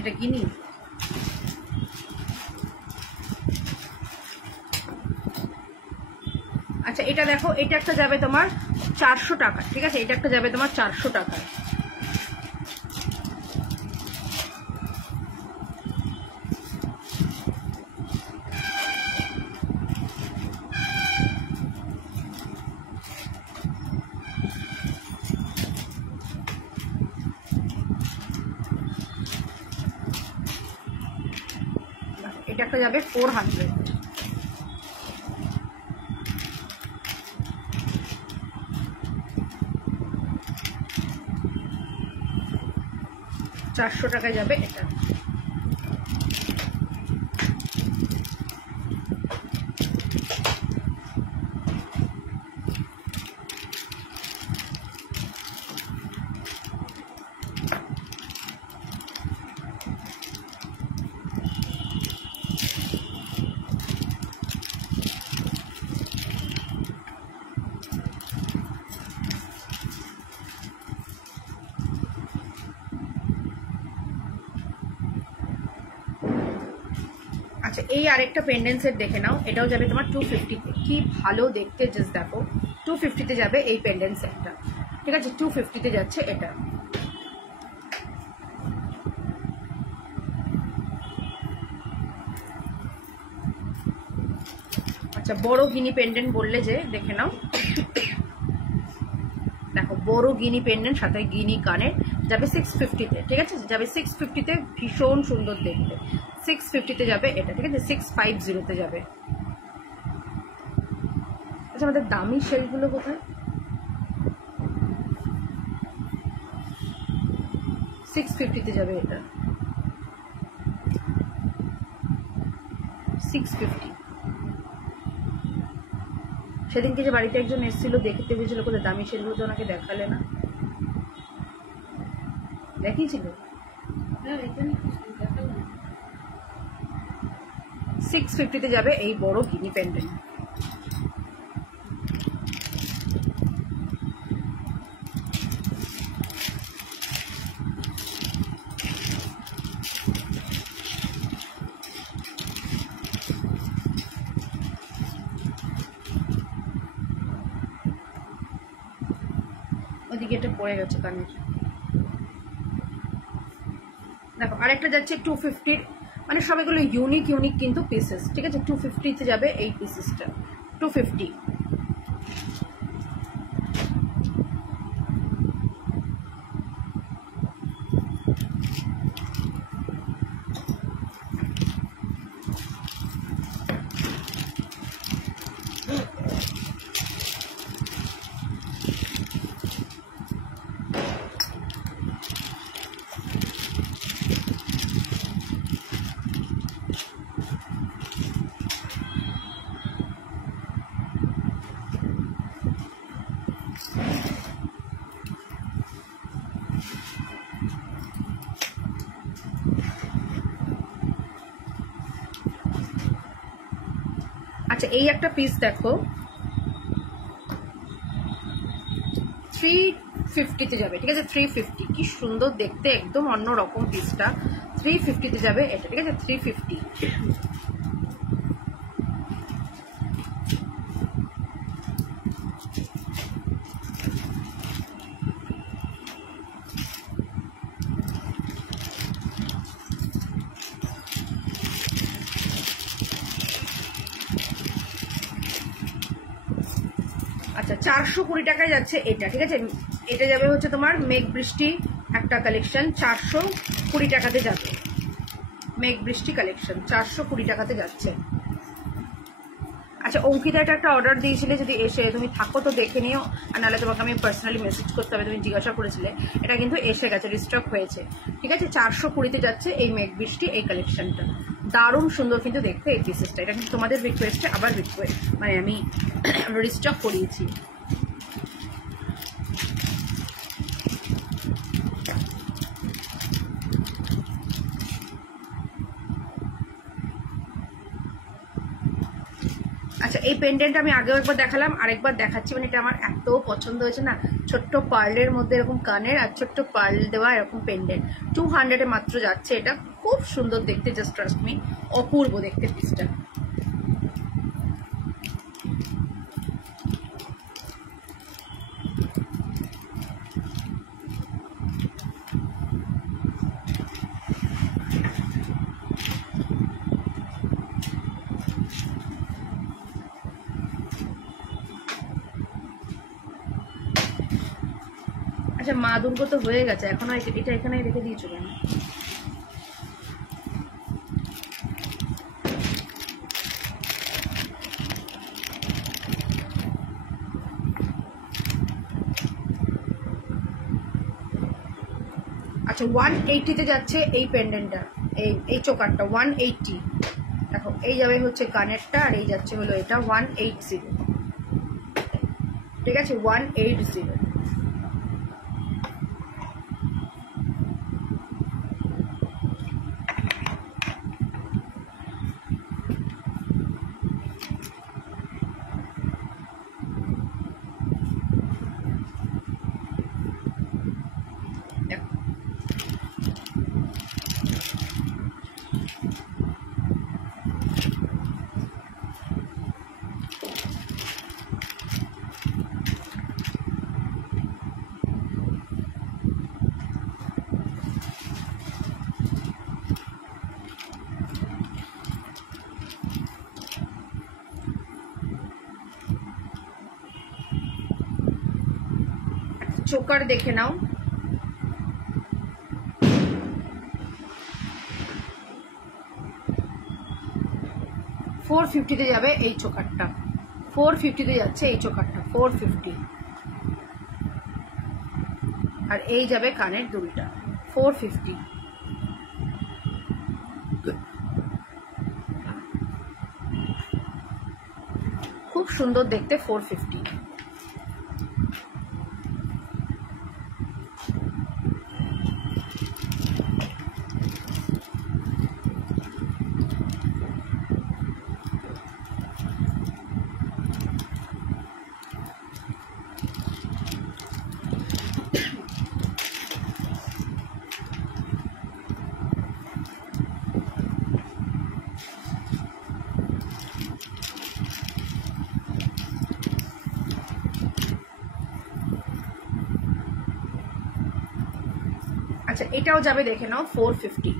এটা গিনি। আচ্ছা, এটা দেখো, এটা একটা যাবে তোমার 400 টাকা, ঠিক আছে? এটা একটা যাবে তোমার 400 টাকায়। এটা একটা যাবে 400। 400 টাকায় যাবে এটা। আচ্ছা এই আরেকটা পেন্ডেন্ট সেট দেখে নাও, এটাও যাবে তোমার 250-তে। কি ভালো দেখতে, জাস্ট দেখো 250-তে যাবে এই পেন্ডেন্ট সেটটা, ঠিক আছে? 250-তে যাচ্ছে এটা। আচ্ছা বড় গিনি পেন্ডেন্ট বললে যে, দেখে নাও, দেখো বড় গিনি পেন্ডেন্ট সাথে গিনি কানের, যাবে 650-তে, ঠিক আছে? যাবে 650-তে, ভীষণ সুন্দর দেখতে। 650-তে যাবে এটা, ঠিক আছে? 650-তে যাবে। আচ্ছা আমাদের দামি শেলগুলো কোথায়? 650-তে যাবে এটা, 650। সেদিনকে যে বাড়িতে একজন এসেছিল, দেখতে গেছিল কোথায় দামি শেলগুলো, তো ওনাকে দেখালে না? দেখিয়েছিল? 650-তে যাবে এই বড় গিনি পেন্ডেন্ট। ওদিকে এটা পড়ে গেছে কানের। দেখো আরেকটা যাচ্ছে 250, মানে সবগুলো ইউনিক ইউনিক কিন্তু পিসেস, ঠিক আছে? 250-তে যাবে এই পিসেসটা, 250। আচ্ছা এই একটা পিস দেখো, 350-তে যাবে, ঠিক আছে? 350, কি সুন্দর দেখতে, একদম অন্যরকম পিসটা। 350-তে যাবে এটা, ঠিক আছে? 350। আচ্ছা 420 টাকায় যাচ্ছে এটা, ঠিক আছে? এটা যাবে হচ্ছে তোমার মেঘ বৃষ্টি একটা কালেকশন, 420 টাকাতে যাবে। মেঘ বৃষ্টি কালেকশন 420 টাকাতে যাচ্ছে। আচ্ছা অঙ্কিতা এটা একটা অর্ডার দিয়েছিলে, যদি এসে তুমি থাকো তো দেখে নিও, আর নাহলে তোমাকে আমি পার্সোনালি মেসেজ করতে হবে, তুমি জিজ্ঞাসা করেছিলে। এটা কিন্তু এসে গেছে, রিস্টক হয়েছে, ঠিক আছে? 420-তে যাচ্ছে এই মেঘ বৃষ্টি এই কালেকশনটা। দারুণ সুন্দর কিন্তু দেখতে এই পিসেসটা। এটা কিন্তু তোমাদের রিকোয়েস্টে আবার মানে আমি রিস্টক করিয়েছি। আচ্ছা এই পেন্ডেন্ট আমি আগেও একবার দেখালাম, আরেকবার দেখাচ্ছি, মানে এটা আমার এত পছন্দ হয়েছে না। ছোট্ট পার্লের মধ্যে এরকম কানের আর ছোট্ট পার্ল দেওয়া এরকম পেন্ডেন্ট, 200-এ মাত্র যাচ্ছে এটা। খুব সুন্দর দেখতে, জাস্ট ট্রাস্ট মি, অপূর্ব দেখতে পিসটা। আচ্ছা মা দুর্গা তো হয়ে গেছে, এখন এটা এখানে রেখে দিয়েছো কেন? আচ্ছা 180-তে যাচ্ছে এই পেন্ডেন্টটা, এই চোকারটা 180। দেখো এই যাবে হচ্ছে কানেরটা, আর এই যাচ্ছে হলো এটা 180। ঠিক আছে 180। চোকার দেখে নাও, 450-তে যাবে এই চোকারটা, 450-তে যাচ্ছে এই চোকারটা 450। আর এই যাবে কানের দুলটা 450। খুব সুন্দর দেখতে 450। আচ্ছা এটাও যাবে দেখে নাও 450।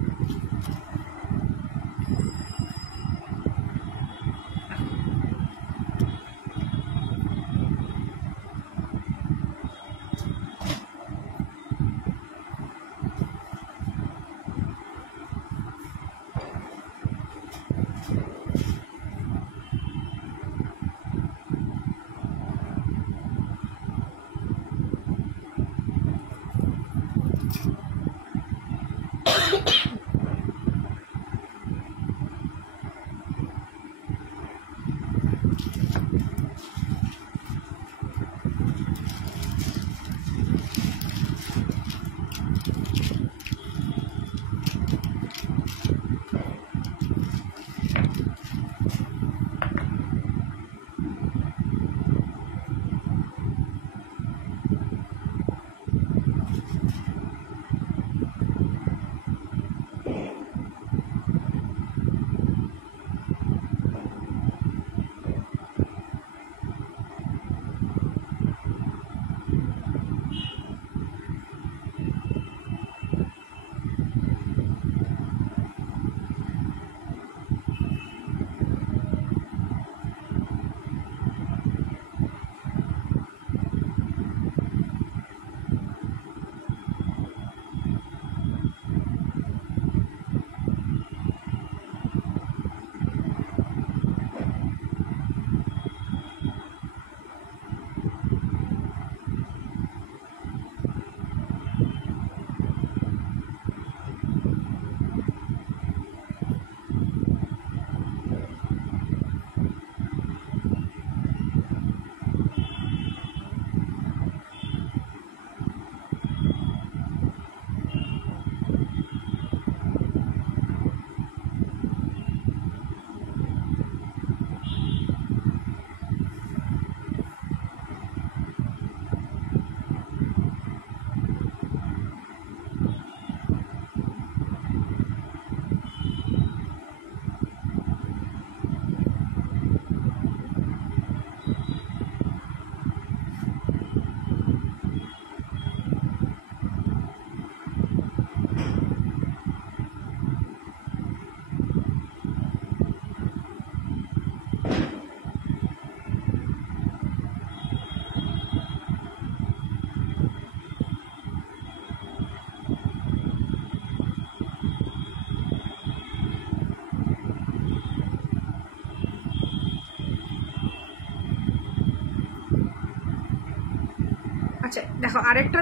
আচ্ছা দেখো আরেকটা,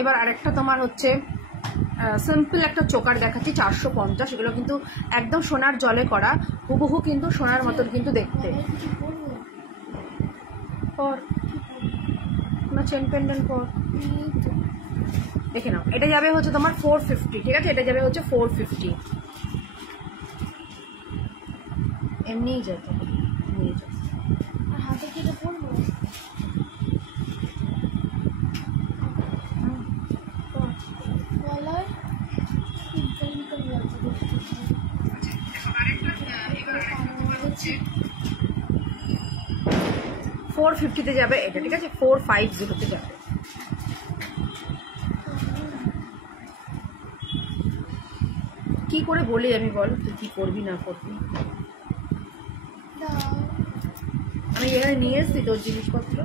এবার আরেকটা তোমার হচ্ছে সিম্পল একটা চোকার দেখাচ্ছি 450। এগুলো কিন্তু একদম সোনার জলে করা, হুবহু কিন্তু সোনার মতন কিন্তু দেখতে। পর না চেন পেন্ডেন্ট পর দেখে নাও। এটা যাবে হচ্ছে তোমার 450, ঠিক আছে? এটা যাবে হচ্ছে 450, এমনিই যেত। হাতে কি এটা পরবো? গলায় ফোর 450-তে যাবে এটা, ঠিক আছে? 450-তে যাবে। কি করে বলি আমি, বল তুই কি করবি না করবি? আমি এখানে নিয়ে এসছি তোর জিনিসপত্র।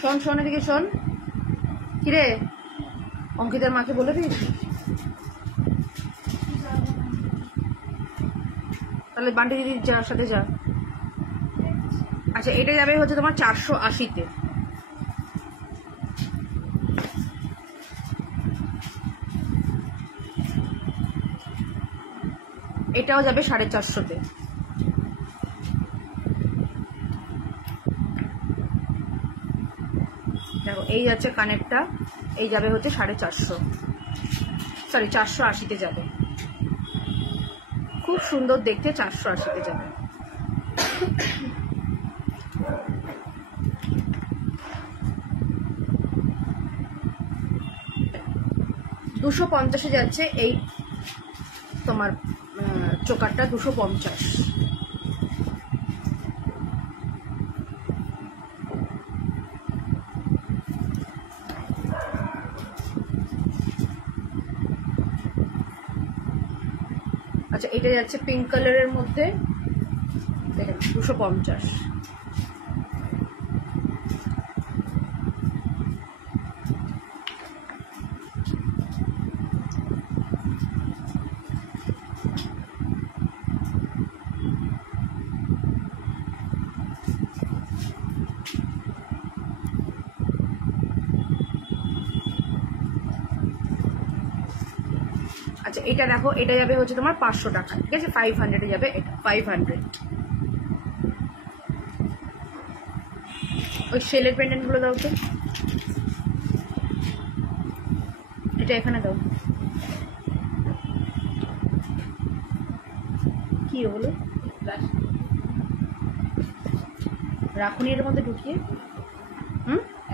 শোন শোন, এদিকে শোন। কিরে, অঙ্কিতার মাকে বলে দিয়েছি? তাহলে বান্টি দিদির যার সাথে যা। আচ্ছা, এটা যাবে হচ্ছে তোমার 480-তে। এটাও যাবে 450-তে। দেখো, এই যাচ্ছে কানেরটা, এই যাবে হচ্ছে 450, সরি 480-তে যাবে। খুব সুন্দর দেখতে, 480-তে যাবে। $250-এ যাচ্ছে এই তোমার চোকারটা, 250। আচ্ছা, এটা যাচ্ছে পিঙ্ক কালারের মধ্যে, দেখেন 250। আচ্ছা, এটা দেখো, এটা যাবে হচ্ছে তোমার 500 টাকা, ঠিক আছে? 500-এ যাবে এটা, 500। ওই শেলের পেন্ডেন্ট গুলো দাও তো, এটা এখানে দাও। কি হলো, রাখুনি এর মধ্যে ঢুকিয়ে?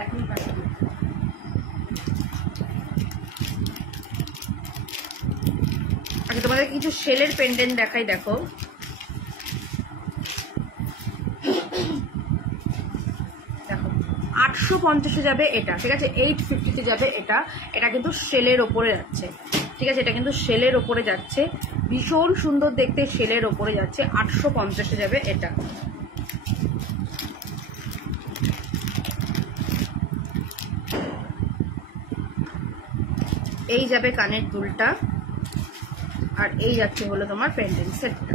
এখনই কাটবো। আচ্ছা, তোমাদের কিছু শেলের পেন্ডেন্ট দেখাই, দেখো। দেখো, 850-এ যাবে এটা, ঠিক আছে? 850-তে যাবে এটা। এটা কিন্তু শেলের ওপরে যাচ্ছে, ঠিক আছে? এটা কিন্তু শেলের ওপরে যাচ্ছে, ভীষণ সুন্দর দেখতে, শেলের ওপরে যাচ্ছে। 850-এ যাবে এটা। এই যাবে কানের দুলটা, আর এই যাচ্ছে হলো তোমার পেন্ডেন্ট সেটটা।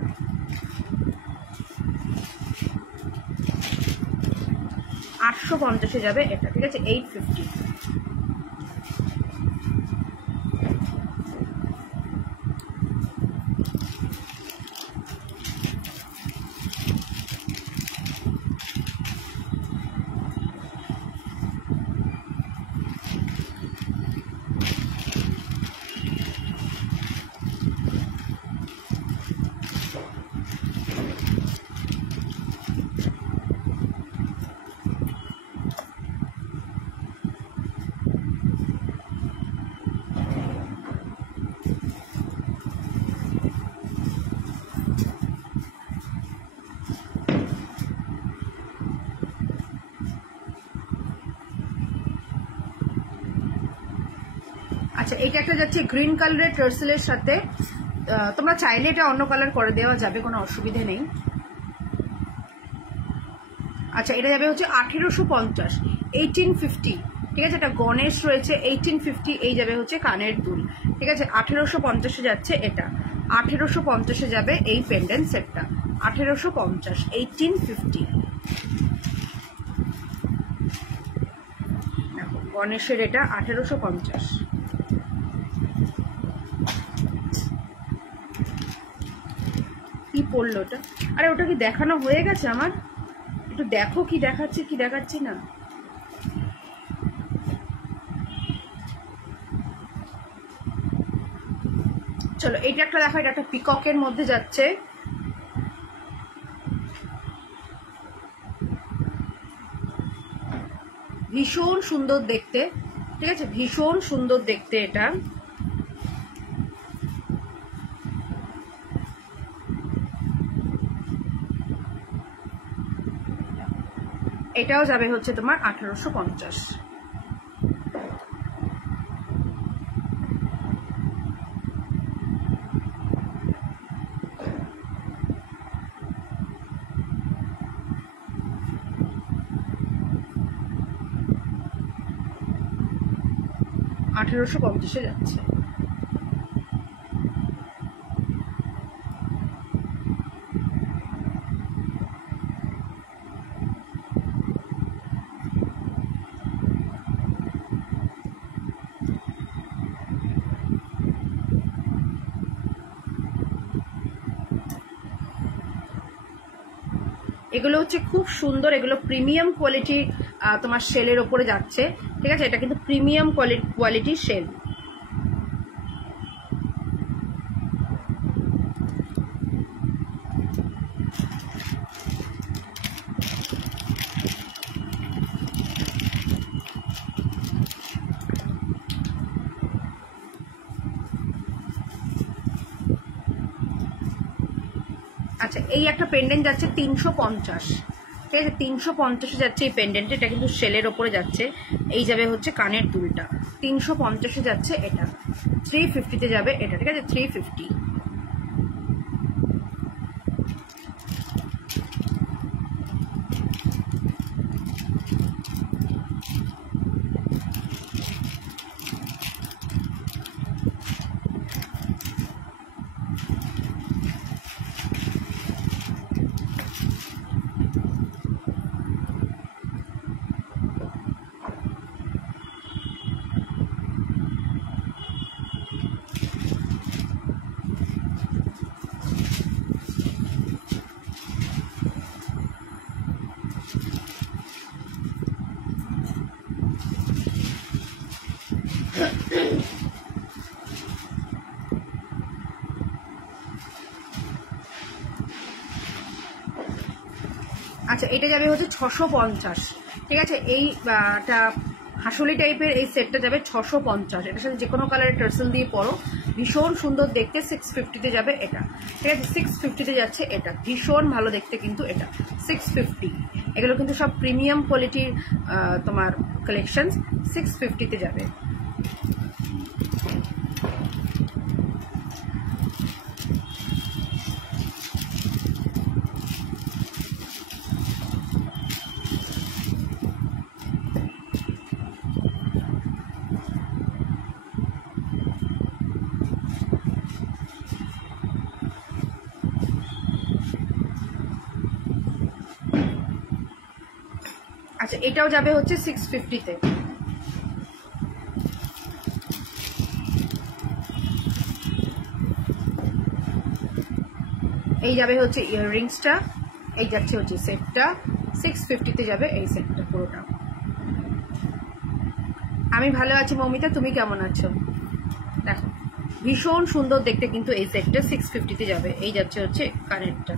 $850-এ যাবে এটা, ঠিক আছে? 850। আচ্ছা, এটা একটা যাচ্ছে গ্রিন কালারের টার্সেলের সাথে। তোমরা চাইলে এটা অন্য কালার করে দেওয়া যাবে, কোনো অসুবিধে নেই। আচ্ছা, এটা যাবে হচ্ছে 1850, 1850, ঠিক আছে? এটা গণেশ রয়েছে, 1850। এই যাবে হচ্ছে কানের দুল, ঠিক আছে? 1850-এ যাচ্ছে এটা। 1850-এ যাবে এই পেন্ডেন্ট সেটটা, 1850, 1850। গণেশের এটা 1850। কি পড়লো ওটা? আরে ওটা কি দেখানো হয়ে গেছে আমার? একটু দেখো কি দেখাচ্ছে কি দেখাচ্ছি না। চলো এইটা একটা দেখো, এটা একটা পিককের মধ্যে যাচ্ছে। ভীষণ সুন্দর দেখতে, ঠিক আছে, ভীষণ সুন্দর দেখতে এটা। এটাও যাবে হচ্ছে তোমার 1850। যাচ্ছে। এগুলো হচ্ছে খুব সুন্দর, এগুলো প্রিমিয়াম কোয়ালিটি তোমার সেলের ওপরে যাচ্ছে, ঠিক আছে। এটা কিন্তু প্রিমিয়াম কোয়ালিটির সেল। আচ্ছা, এই একটা পেন্ডেন্ট যাচ্ছে 350, ঠিক আছে, 350-এ যাচ্ছে এই পেন্ডেন্ট। এটা কিন্তু সেলের ওপরে যাচ্ছে। এই যাবে হচ্ছে কানের দুলটা, 350-এ যাচ্ছে এটা। 350-তে যাবে এটা, ঠিক আছে, 350। আচ্ছা, এটা যাবে হচ্ছে 650, ঠিক আছে। এইটা হাসলি টাইপের এই সেটটা যাবে 650। এটার সাথে যে কোনো কালারের টার্সেল দিয়ে পরো, ভীষণ সুন্দর দেখতে। 650-তে যাবে এটা, ঠিক আছে, 650-তে যাচ্ছে এটা। ভীষণ ভালো দেখতে কিন্তু এটা 650। এগুলো কিন্তু সব প্রিমিয়াম কোয়ালিটির তোমার কালেকশন। 650-তে যাবে। আচ্ছা, এটাও যাবে হচ্ছে 650-তে। এই যাবে হচ্ছে ইয়াররিংসটা, এই যাচ্ছে হচ্ছে সেটটা। 650-তে যাবে এই সেটটা পুরোটা। আমি ভালো আছি মৌমিতা, তুমি কেমন আছো? দেখো ভীষণ সুন্দর দেখতে কিন্তু এই সেটটা 650-তে যাবে। এই যাচ্ছে হচ্ছে কানেরটা।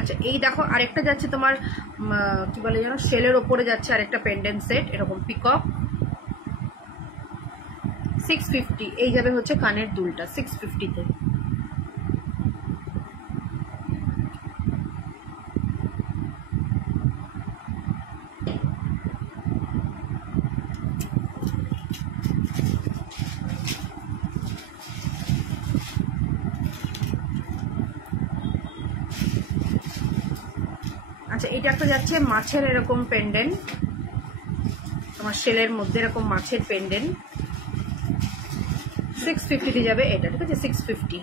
আচ্ছা, এই দেখো আরেকটা যাচ্ছে তোমার কি বলে যেন, শেলের ওপরে যাচ্ছে আরেকটা পেন্ডেন্ট সেট, এরকম পিকক। 650। এই যাবে হচ্ছে কানের দুলটা 650-তে। এটা একটা যাচ্ছে মাছের এরকম পেন্ডেন্ট, তোমার শেলের মধ্যে এরকম মাছের পেন্ডেন্ট, 650 যাবে এটা, ঠিক আছে 650।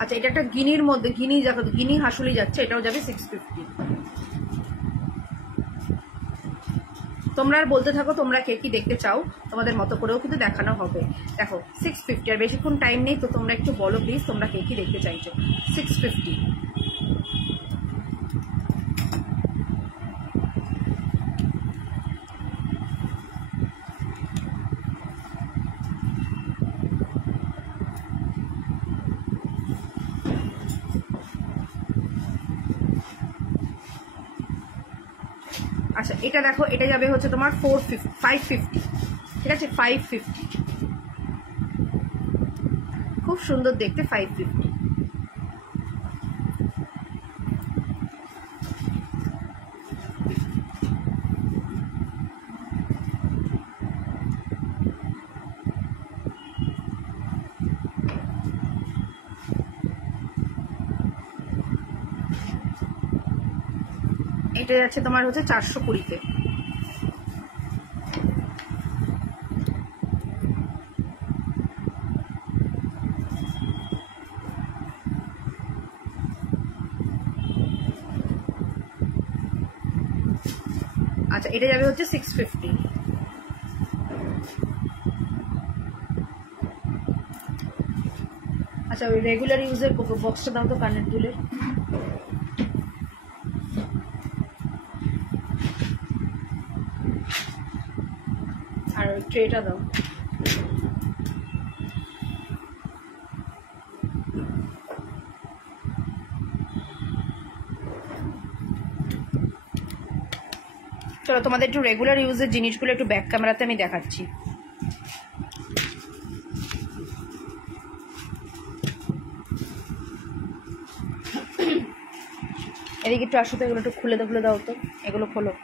আচ্ছা এটা একটা গিনির মধ্যে, গিনি হাসুলি যাচ্ছে, এটাও যাবে 650। তোমরা আর বলতে থাকো তোমরা কে কি দেখতে চাও, তোমাদের মতো করেও কিন্তু দেখানো হবে। দেখো 650, আর বেশিক্ষণ টাইম নেই, তো তোমরা একটু বলো প্লিজ তোমরা কে কি দেখতে চাইছো। 650। আচ্ছা এটা দেখো, এটা যাবে হচ্ছে তোমার 550, ঠিক আছে 550, খুব সুন্দর দেখতে 550। এটা যাচ্ছে তোমার হচ্ছে 420-তে। আচ্ছা এটা যাবে হচ্ছে 650। আচ্ছা ওই রেগুলার ইউজের বক্সটা দাও তো কানের দুলের। আর ওই ট্রেটা দাও। চলো তোমাদের একটু রেগুলার ইউজের জিনিসগুলো একটু ব্যাক ক্যামেরাতে আমি দেখাচ্ছি। এদিকে একটু আসো তো, এগুলো একটু খুলে দাও তো, এগুলো খোলো।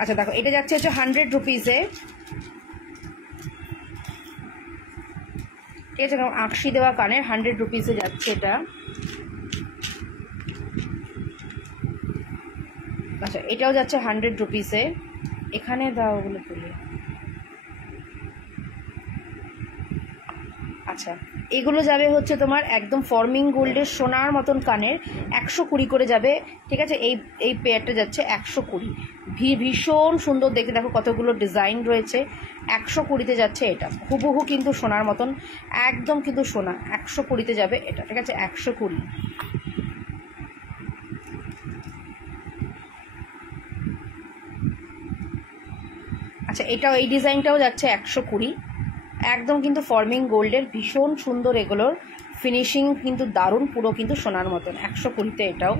আচ্ছা দেখো এটা যাচ্ছে হচ্ছে 100 রুপিসে, ঠিক আছে, আঁকশি দেওয়া কানের 100 রুপিসে যাচ্ছে এটা। আচ্ছা এটাও যাচ্ছে 100 রুপিসে, এখানে দাও ওগুলো তুলে। আচ্ছা এগুলো যাবে হচ্ছে তোমার একদম ফর্মিং গোল্ডের সোনার মতন কানের, 120 করে যাবে, ঠিক আছে। এই পেয়ারটা যাচ্ছে 120, ভীষণ সুন্দর দেখতে, দেখো কতগুলো ডিজাইন রয়েছে। 120-তে যাচ্ছে এটা, হুবহু কিন্তু সোনার মতন, একদম কিন্তু সোনা। 120-তে যাবে এটা, ঠিক আছে 120। আচ্ছা এটাও, এই ডিজাইনটাও যাচ্ছে 120, একদম কিন্তু ফর্মিং গোল্ডের, ভীষণ সুন্দর, এগুলোর ফিনিশিং কিন্তু দারুণ, পুরো কিন্তু সোনার মতন। 120-তে এটাও।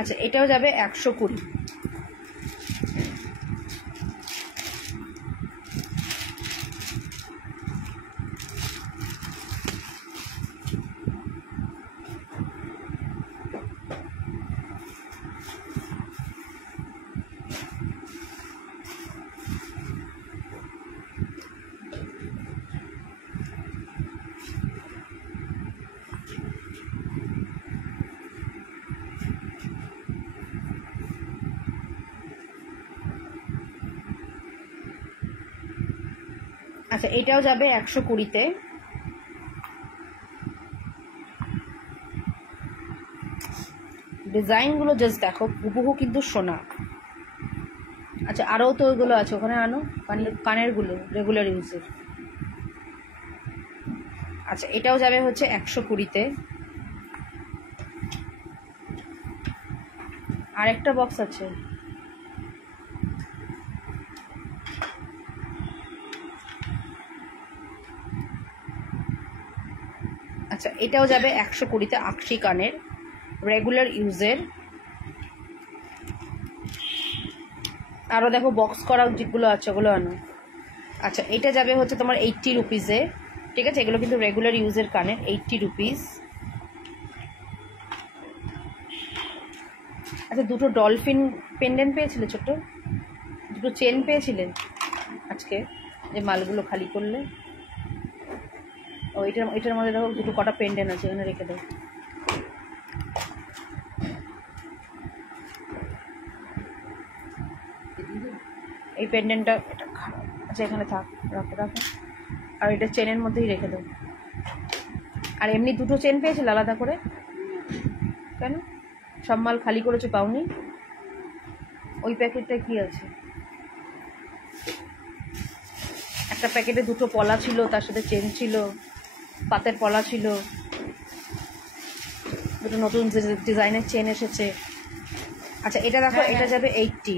আচ্ছা এটাও যাবে 120। আচ্ছা এটাও যাবে 120-তে। ডিজাইনগুলো জাস্ট দেখো, হুবহু কিন্তু সোনা। আচ্ছা আরও তো ওইগুলো আছে, ওখানে আনো কানেরগুলো রেগুলার ইউজের। আচ্ছা এটাও যাবে হচ্ছে 120-তে। আরেকটা বক্স আছে। আচ্ছা, এটাও যাবে 120-তে, আকশি কানের, রেগুলার ইউজের। আরও দেখো বক্স করা যেগুলো আছে ওগুলো আনো। আচ্ছা, এটা যাবে হচ্ছে তোমার 80 রুপিসে, ঠিক আছে? এগুলো কিন্তু রেগুলার ইউজের কানের, 80 রুপিস। আচ্ছা, দুটো ডলফিন পেন্ডেন্ট পেয়েছিলে ছোট, দুটো চেন পেয়েছিলে আজকে যে মালগুলো খালি করলে? ও এটার মধ্যে দেখো দুটো কটা পেন্ডেন্ট আছে, এখানে রেখে দাও। এই পেন্ডেন্টটা এটা খারাপ, আচ্ছা এখানে থাক, রাখো রাখো। আর এটা চেনের মধ্যেই রেখে দাও। আর এমনি দুটো চেন পেয়েছিল আলাদা করে, কেন? সব মাল খালি করেছো, পাওনি? ওই প্যাকেটটা কি আছে? একটা প্যাকেটে দুটো পলা ছিল, তার সাথে চেন ছিল, পাতের পলা ছিল, দুটো নতুন ডিজাইনের চেন এসেছে। আচ্ছা, এটা দেখো, এটা যাবে 80।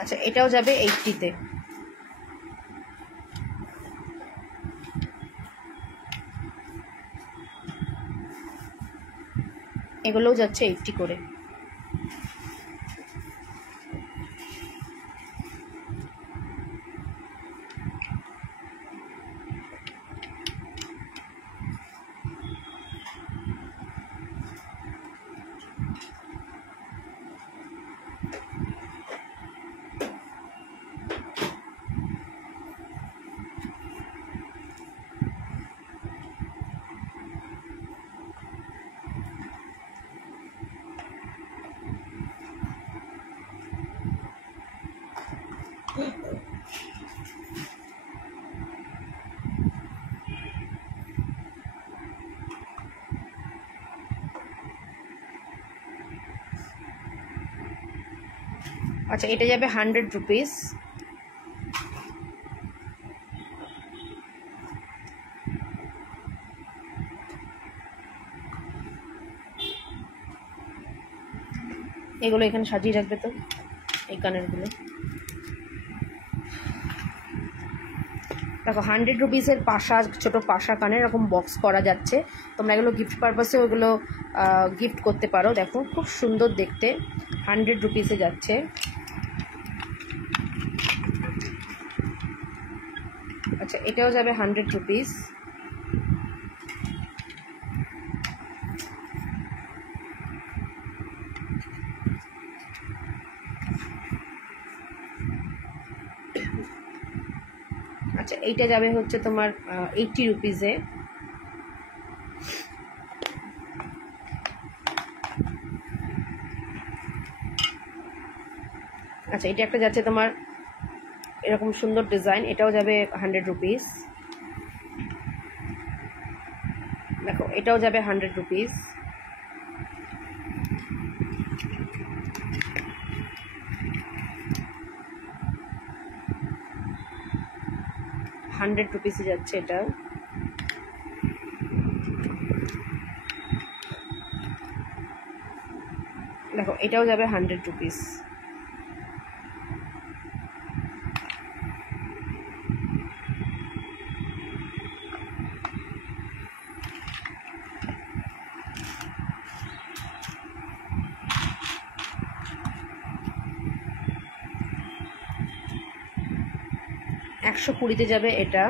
আচ্ছা, এটাও যাবে 80-তে। এগুলোও যাচ্ছে 80 করে। আচ্ছা, এটা যাবে 100 রুপিস। এগুলো এখানে সাজিয়ে রাখবে তো, এই কানেরগুলো দেখো। 100 রুপিসের পাশা, ছোট পাশা কানের এরকম বক্স করা যাচ্ছে। তোমরা এগুলো গিফট পারপাসে ওগুলো গিফট করতে পারো। দেখো খুব সুন্দর দেখতে, 100 রুপিসে যাচ্ছে। আচ্ছা, এটাও যাবে 100 রুপিস। আচ্ছা, এইটা যাবে হচ্ছে তোমার 80 রুপিসে। আচ্ছা, এটা একটা যাচ্ছে তোমার এরকম সুন্দর ডিজাইন, এটাও যাবে 100 রুপিস। দেখো, এটাও যাবে 100 রুপিস। হান্ড্রেড রুপিসে যাচ্ছে এটা। দেখো, এটাও যাবে 100 রুপিস। একশো 20-তে যাবে এটা।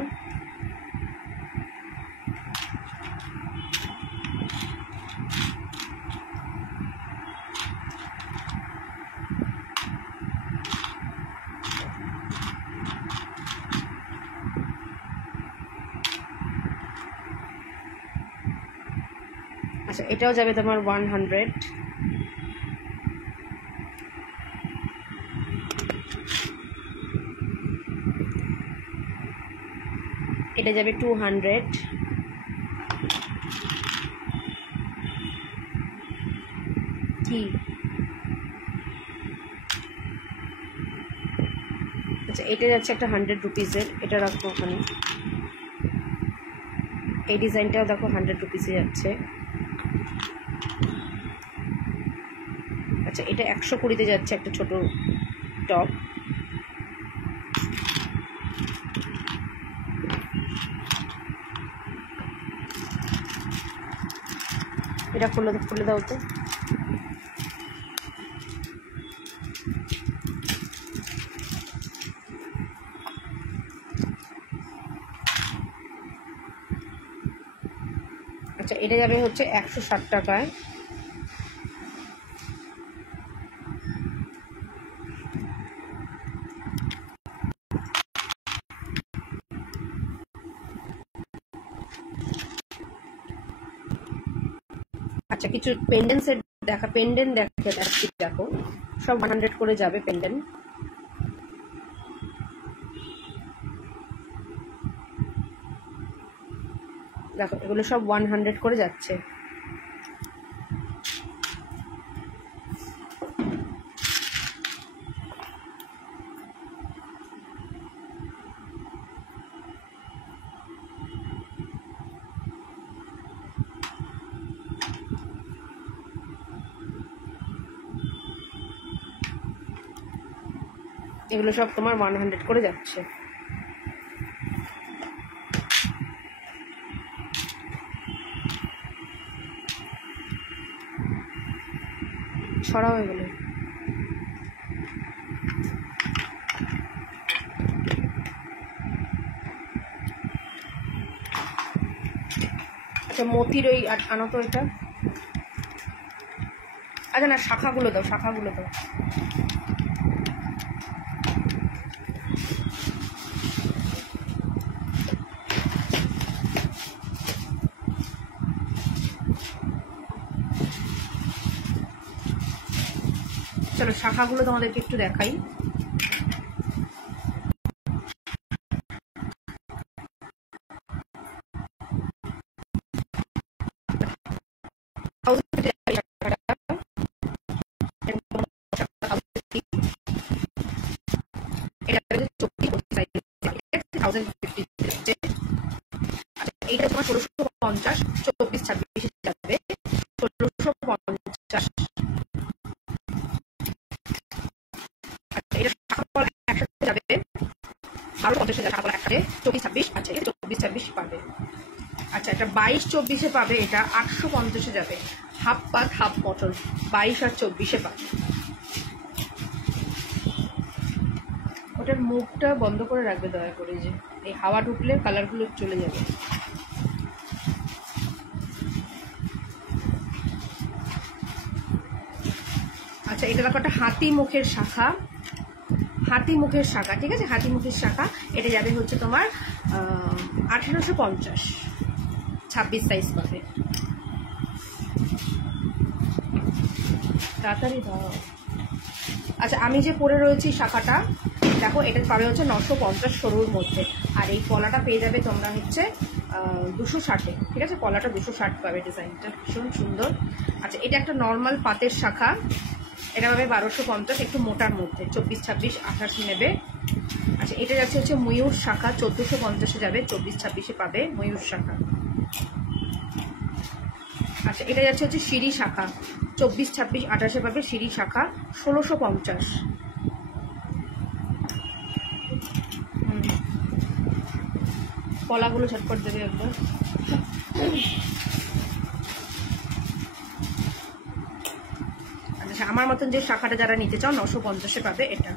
আচ্ছা, এটাও যাবে তোমার 100। এটা যাবে 200। কি? আচ্ছা, এটা যাচ্ছে একটা 100 রুপিসের, এটা রাখবো ওখানে। এই ডিজাইনটাও দেখো 100 রুপিসে যাচ্ছে। আচ্ছা এটা 120-তে যাচ্ছে একটা ছোট টপ। এটা খুলে দাও তো। আচ্ছা এটা যাবে হচ্ছে 160 টাকায়। আচ্ছা কিছু পেন্ডেন্ট সেট দেখা, পেন্ডেন্ট দেখাচ্ছি দেখো, সব 100 করে যাবে পেন্ডেন্ট। দেখো এগুলো সব 100 করে যাচ্ছে। এগুলো সব তোমার 100 করে যাচ্ছে। ছড়াও এগুলো। আচ্ছা মতির ওই আনো তো এটা। আচ্ছা না শাখাগুলো দাও, শাখাগুলো দাও। চলো শাখাগুলো তোমাদেরকে একটু দেখাই। এইটা তোমার 1650, 24-26 যাবে 1650। এটা একসাথে যাবে 1250 টাকা একসাথে 24-26। আচ্ছা এটা 24-26 পাবে। আচ্ছা এটা 22-24-এ পাবে, এটা 850-এ যাবে। হাফ পাত হাফ মটন 22 আর 24-এ পাবে। ওটার মুখটা বন্ধ করে রাখবে দয়া করে, যে এই হাওয়া ঢুকলে কালারগুলো চলে যাবে। আচ্ছা এটা দেখো একটা হাতি মুখের শাখা, হাতি মুখের শাখা, ঠিক আছে হাতি মুখের শাখা। এটা যাবে হচ্ছে তোমার 1850, 26 সাইজ পাবে। তাড়াতাড়ি দাও। আচ্ছা আমি যে পরে রয়েছি শাখাটা দেখো, এটা পাবে হচ্ছে 950 সরুর মধ্যে। আর এই কলাটা পেয়ে যাবে তোমরা হচ্ছে 260-এ, ঠিক আছে কলাটা 260 পাবে। ডিজাইনটা ভীষণ সুন্দর। আচ্ছা এটা একটা নর্মাল পাতের শাখা, এটা পাবে 1250, একটু মোটার মধ্যে 24-26 28 নেবে। আচ্ছা এটা যাচ্ছে হচ্ছে ময়ূর শাখা, 1450-এ যাবে, 24-26-এ পাবে ময়ূর শাখা। আচ্ছা এটা যাচ্ছে হচ্ছে সিঁড়ি শাখা, 24-26 28-এ পাবে সিঁড়ি শাখা, 1650। কলাগুলো ঝটপট দেবে একবার। আচ্ছা আমার মতন যে শাখাটা যারা নিতে চাও 950-এ পাবে এটা।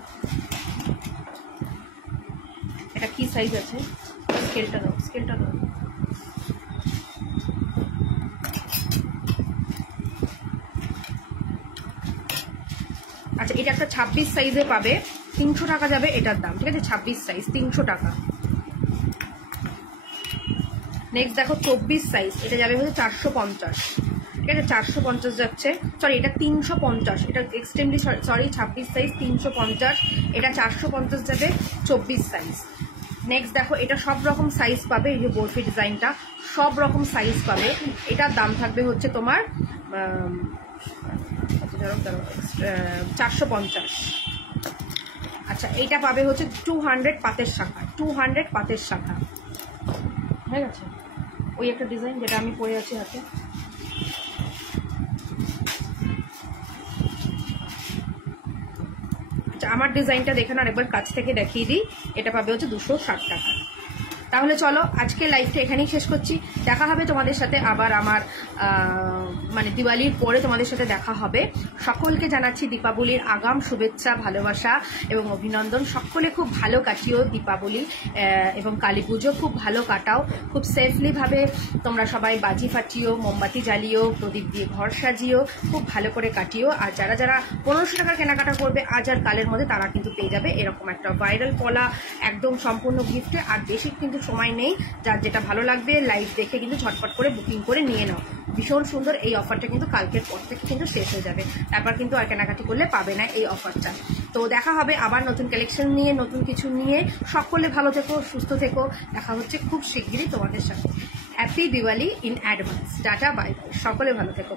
এটা কি সাইজ আছে? স্কেলটা দাও, স্কেলটা দাও। আচ্ছা এটা একটা 26 সাইজে পাবে, 300 টাকা যাবে এটার দাম, ঠিক আছে 26 সাইজ 300 টাকা। নেক্সট দেখো 24 সাইজ, এটা যাবে হচ্ছে 450, ঠিক আছে 450 যাচ্ছে। সরি এটা 350, এটা এক্সট্রিমলি সরি 26 সাইজ 350, এটা 450 যাবে 24 সাইজ। নেক্সট দেখো এটা সব রকম সাইজ পাবে, এই যে বরফি ডিজাইনটা সব রকম সাইজ পাবে। এটার দাম থাকবে হচ্ছে তোমার 450। আচ্ছা এইটা পাবে হচ্ছে 200 পাতের শাখা, 200 পাতের শাখা, হয়ে গেছে। ওই একটা ডিজাইন যেটা আমি পরে আছি হাতে। আচ্ছা, আমার ডিজাইনটা দেখে না একবার কাছ থেকে দেখিয়ে দিই। এটা পাবে হচ্ছে 260 টাকা। তাহলে চলো আজকে লাইভটা এখানেই শেষ করছি। দেখা হবে তোমাদের সাথে আবার আমার মানে দিওয়ালির পরে তোমাদের সাথে দেখা হবে। সকলকে জানাচ্ছি দীপাবলির আগাম শুভেচ্ছা, ভালোবাসা এবং অভিনন্দন। সকলে খুব ভালো কাটিও দীপাবলি এবং কালী পুজো খুব ভালো কাটাও, খুব সেফলি ভাবে তোমরা সবাই বাজি ফাটিও, মোমবাতি জ্বালিও, প্রদীপ দিয়ে ঘর সাজিও, খুব ভালো করে কাটিও। আর যারা যারা 1500 টাকার কেনাকাটা করবে আজ আর কালের মধ্যে, তারা কিন্তু পেয়ে যাবে এরকম একটা ভাইরাল পলা একদম সম্পূর্ণ গিফটে। আর বেশি কিন্তু সময় নেই, যার যেটা ভালো লাগবে লাইভ দেখে কিন্তু ঝটপট করে বুকিং করে নিয়ে নাও। ভীষণ সুন্দর এই অফারটা কিন্তু কালকের পর থেকে কিন্তু শেষ হয়ে যাবে, তারপর কিন্তু আর কেনাকাটি করলে পাবে না এই অফারটা। তো দেখা হবে আবার নতুন কালেকশন নিয়ে, নতুন কিছু নিয়ে। সকলে ভালো থেকো, সুস্থ থেকো। দেখা হচ্ছে খুব শিগগিরই তোমাদের সাথে। Happy Diwali in advance. Tata, bye bye. সকলে ভালো থেকো।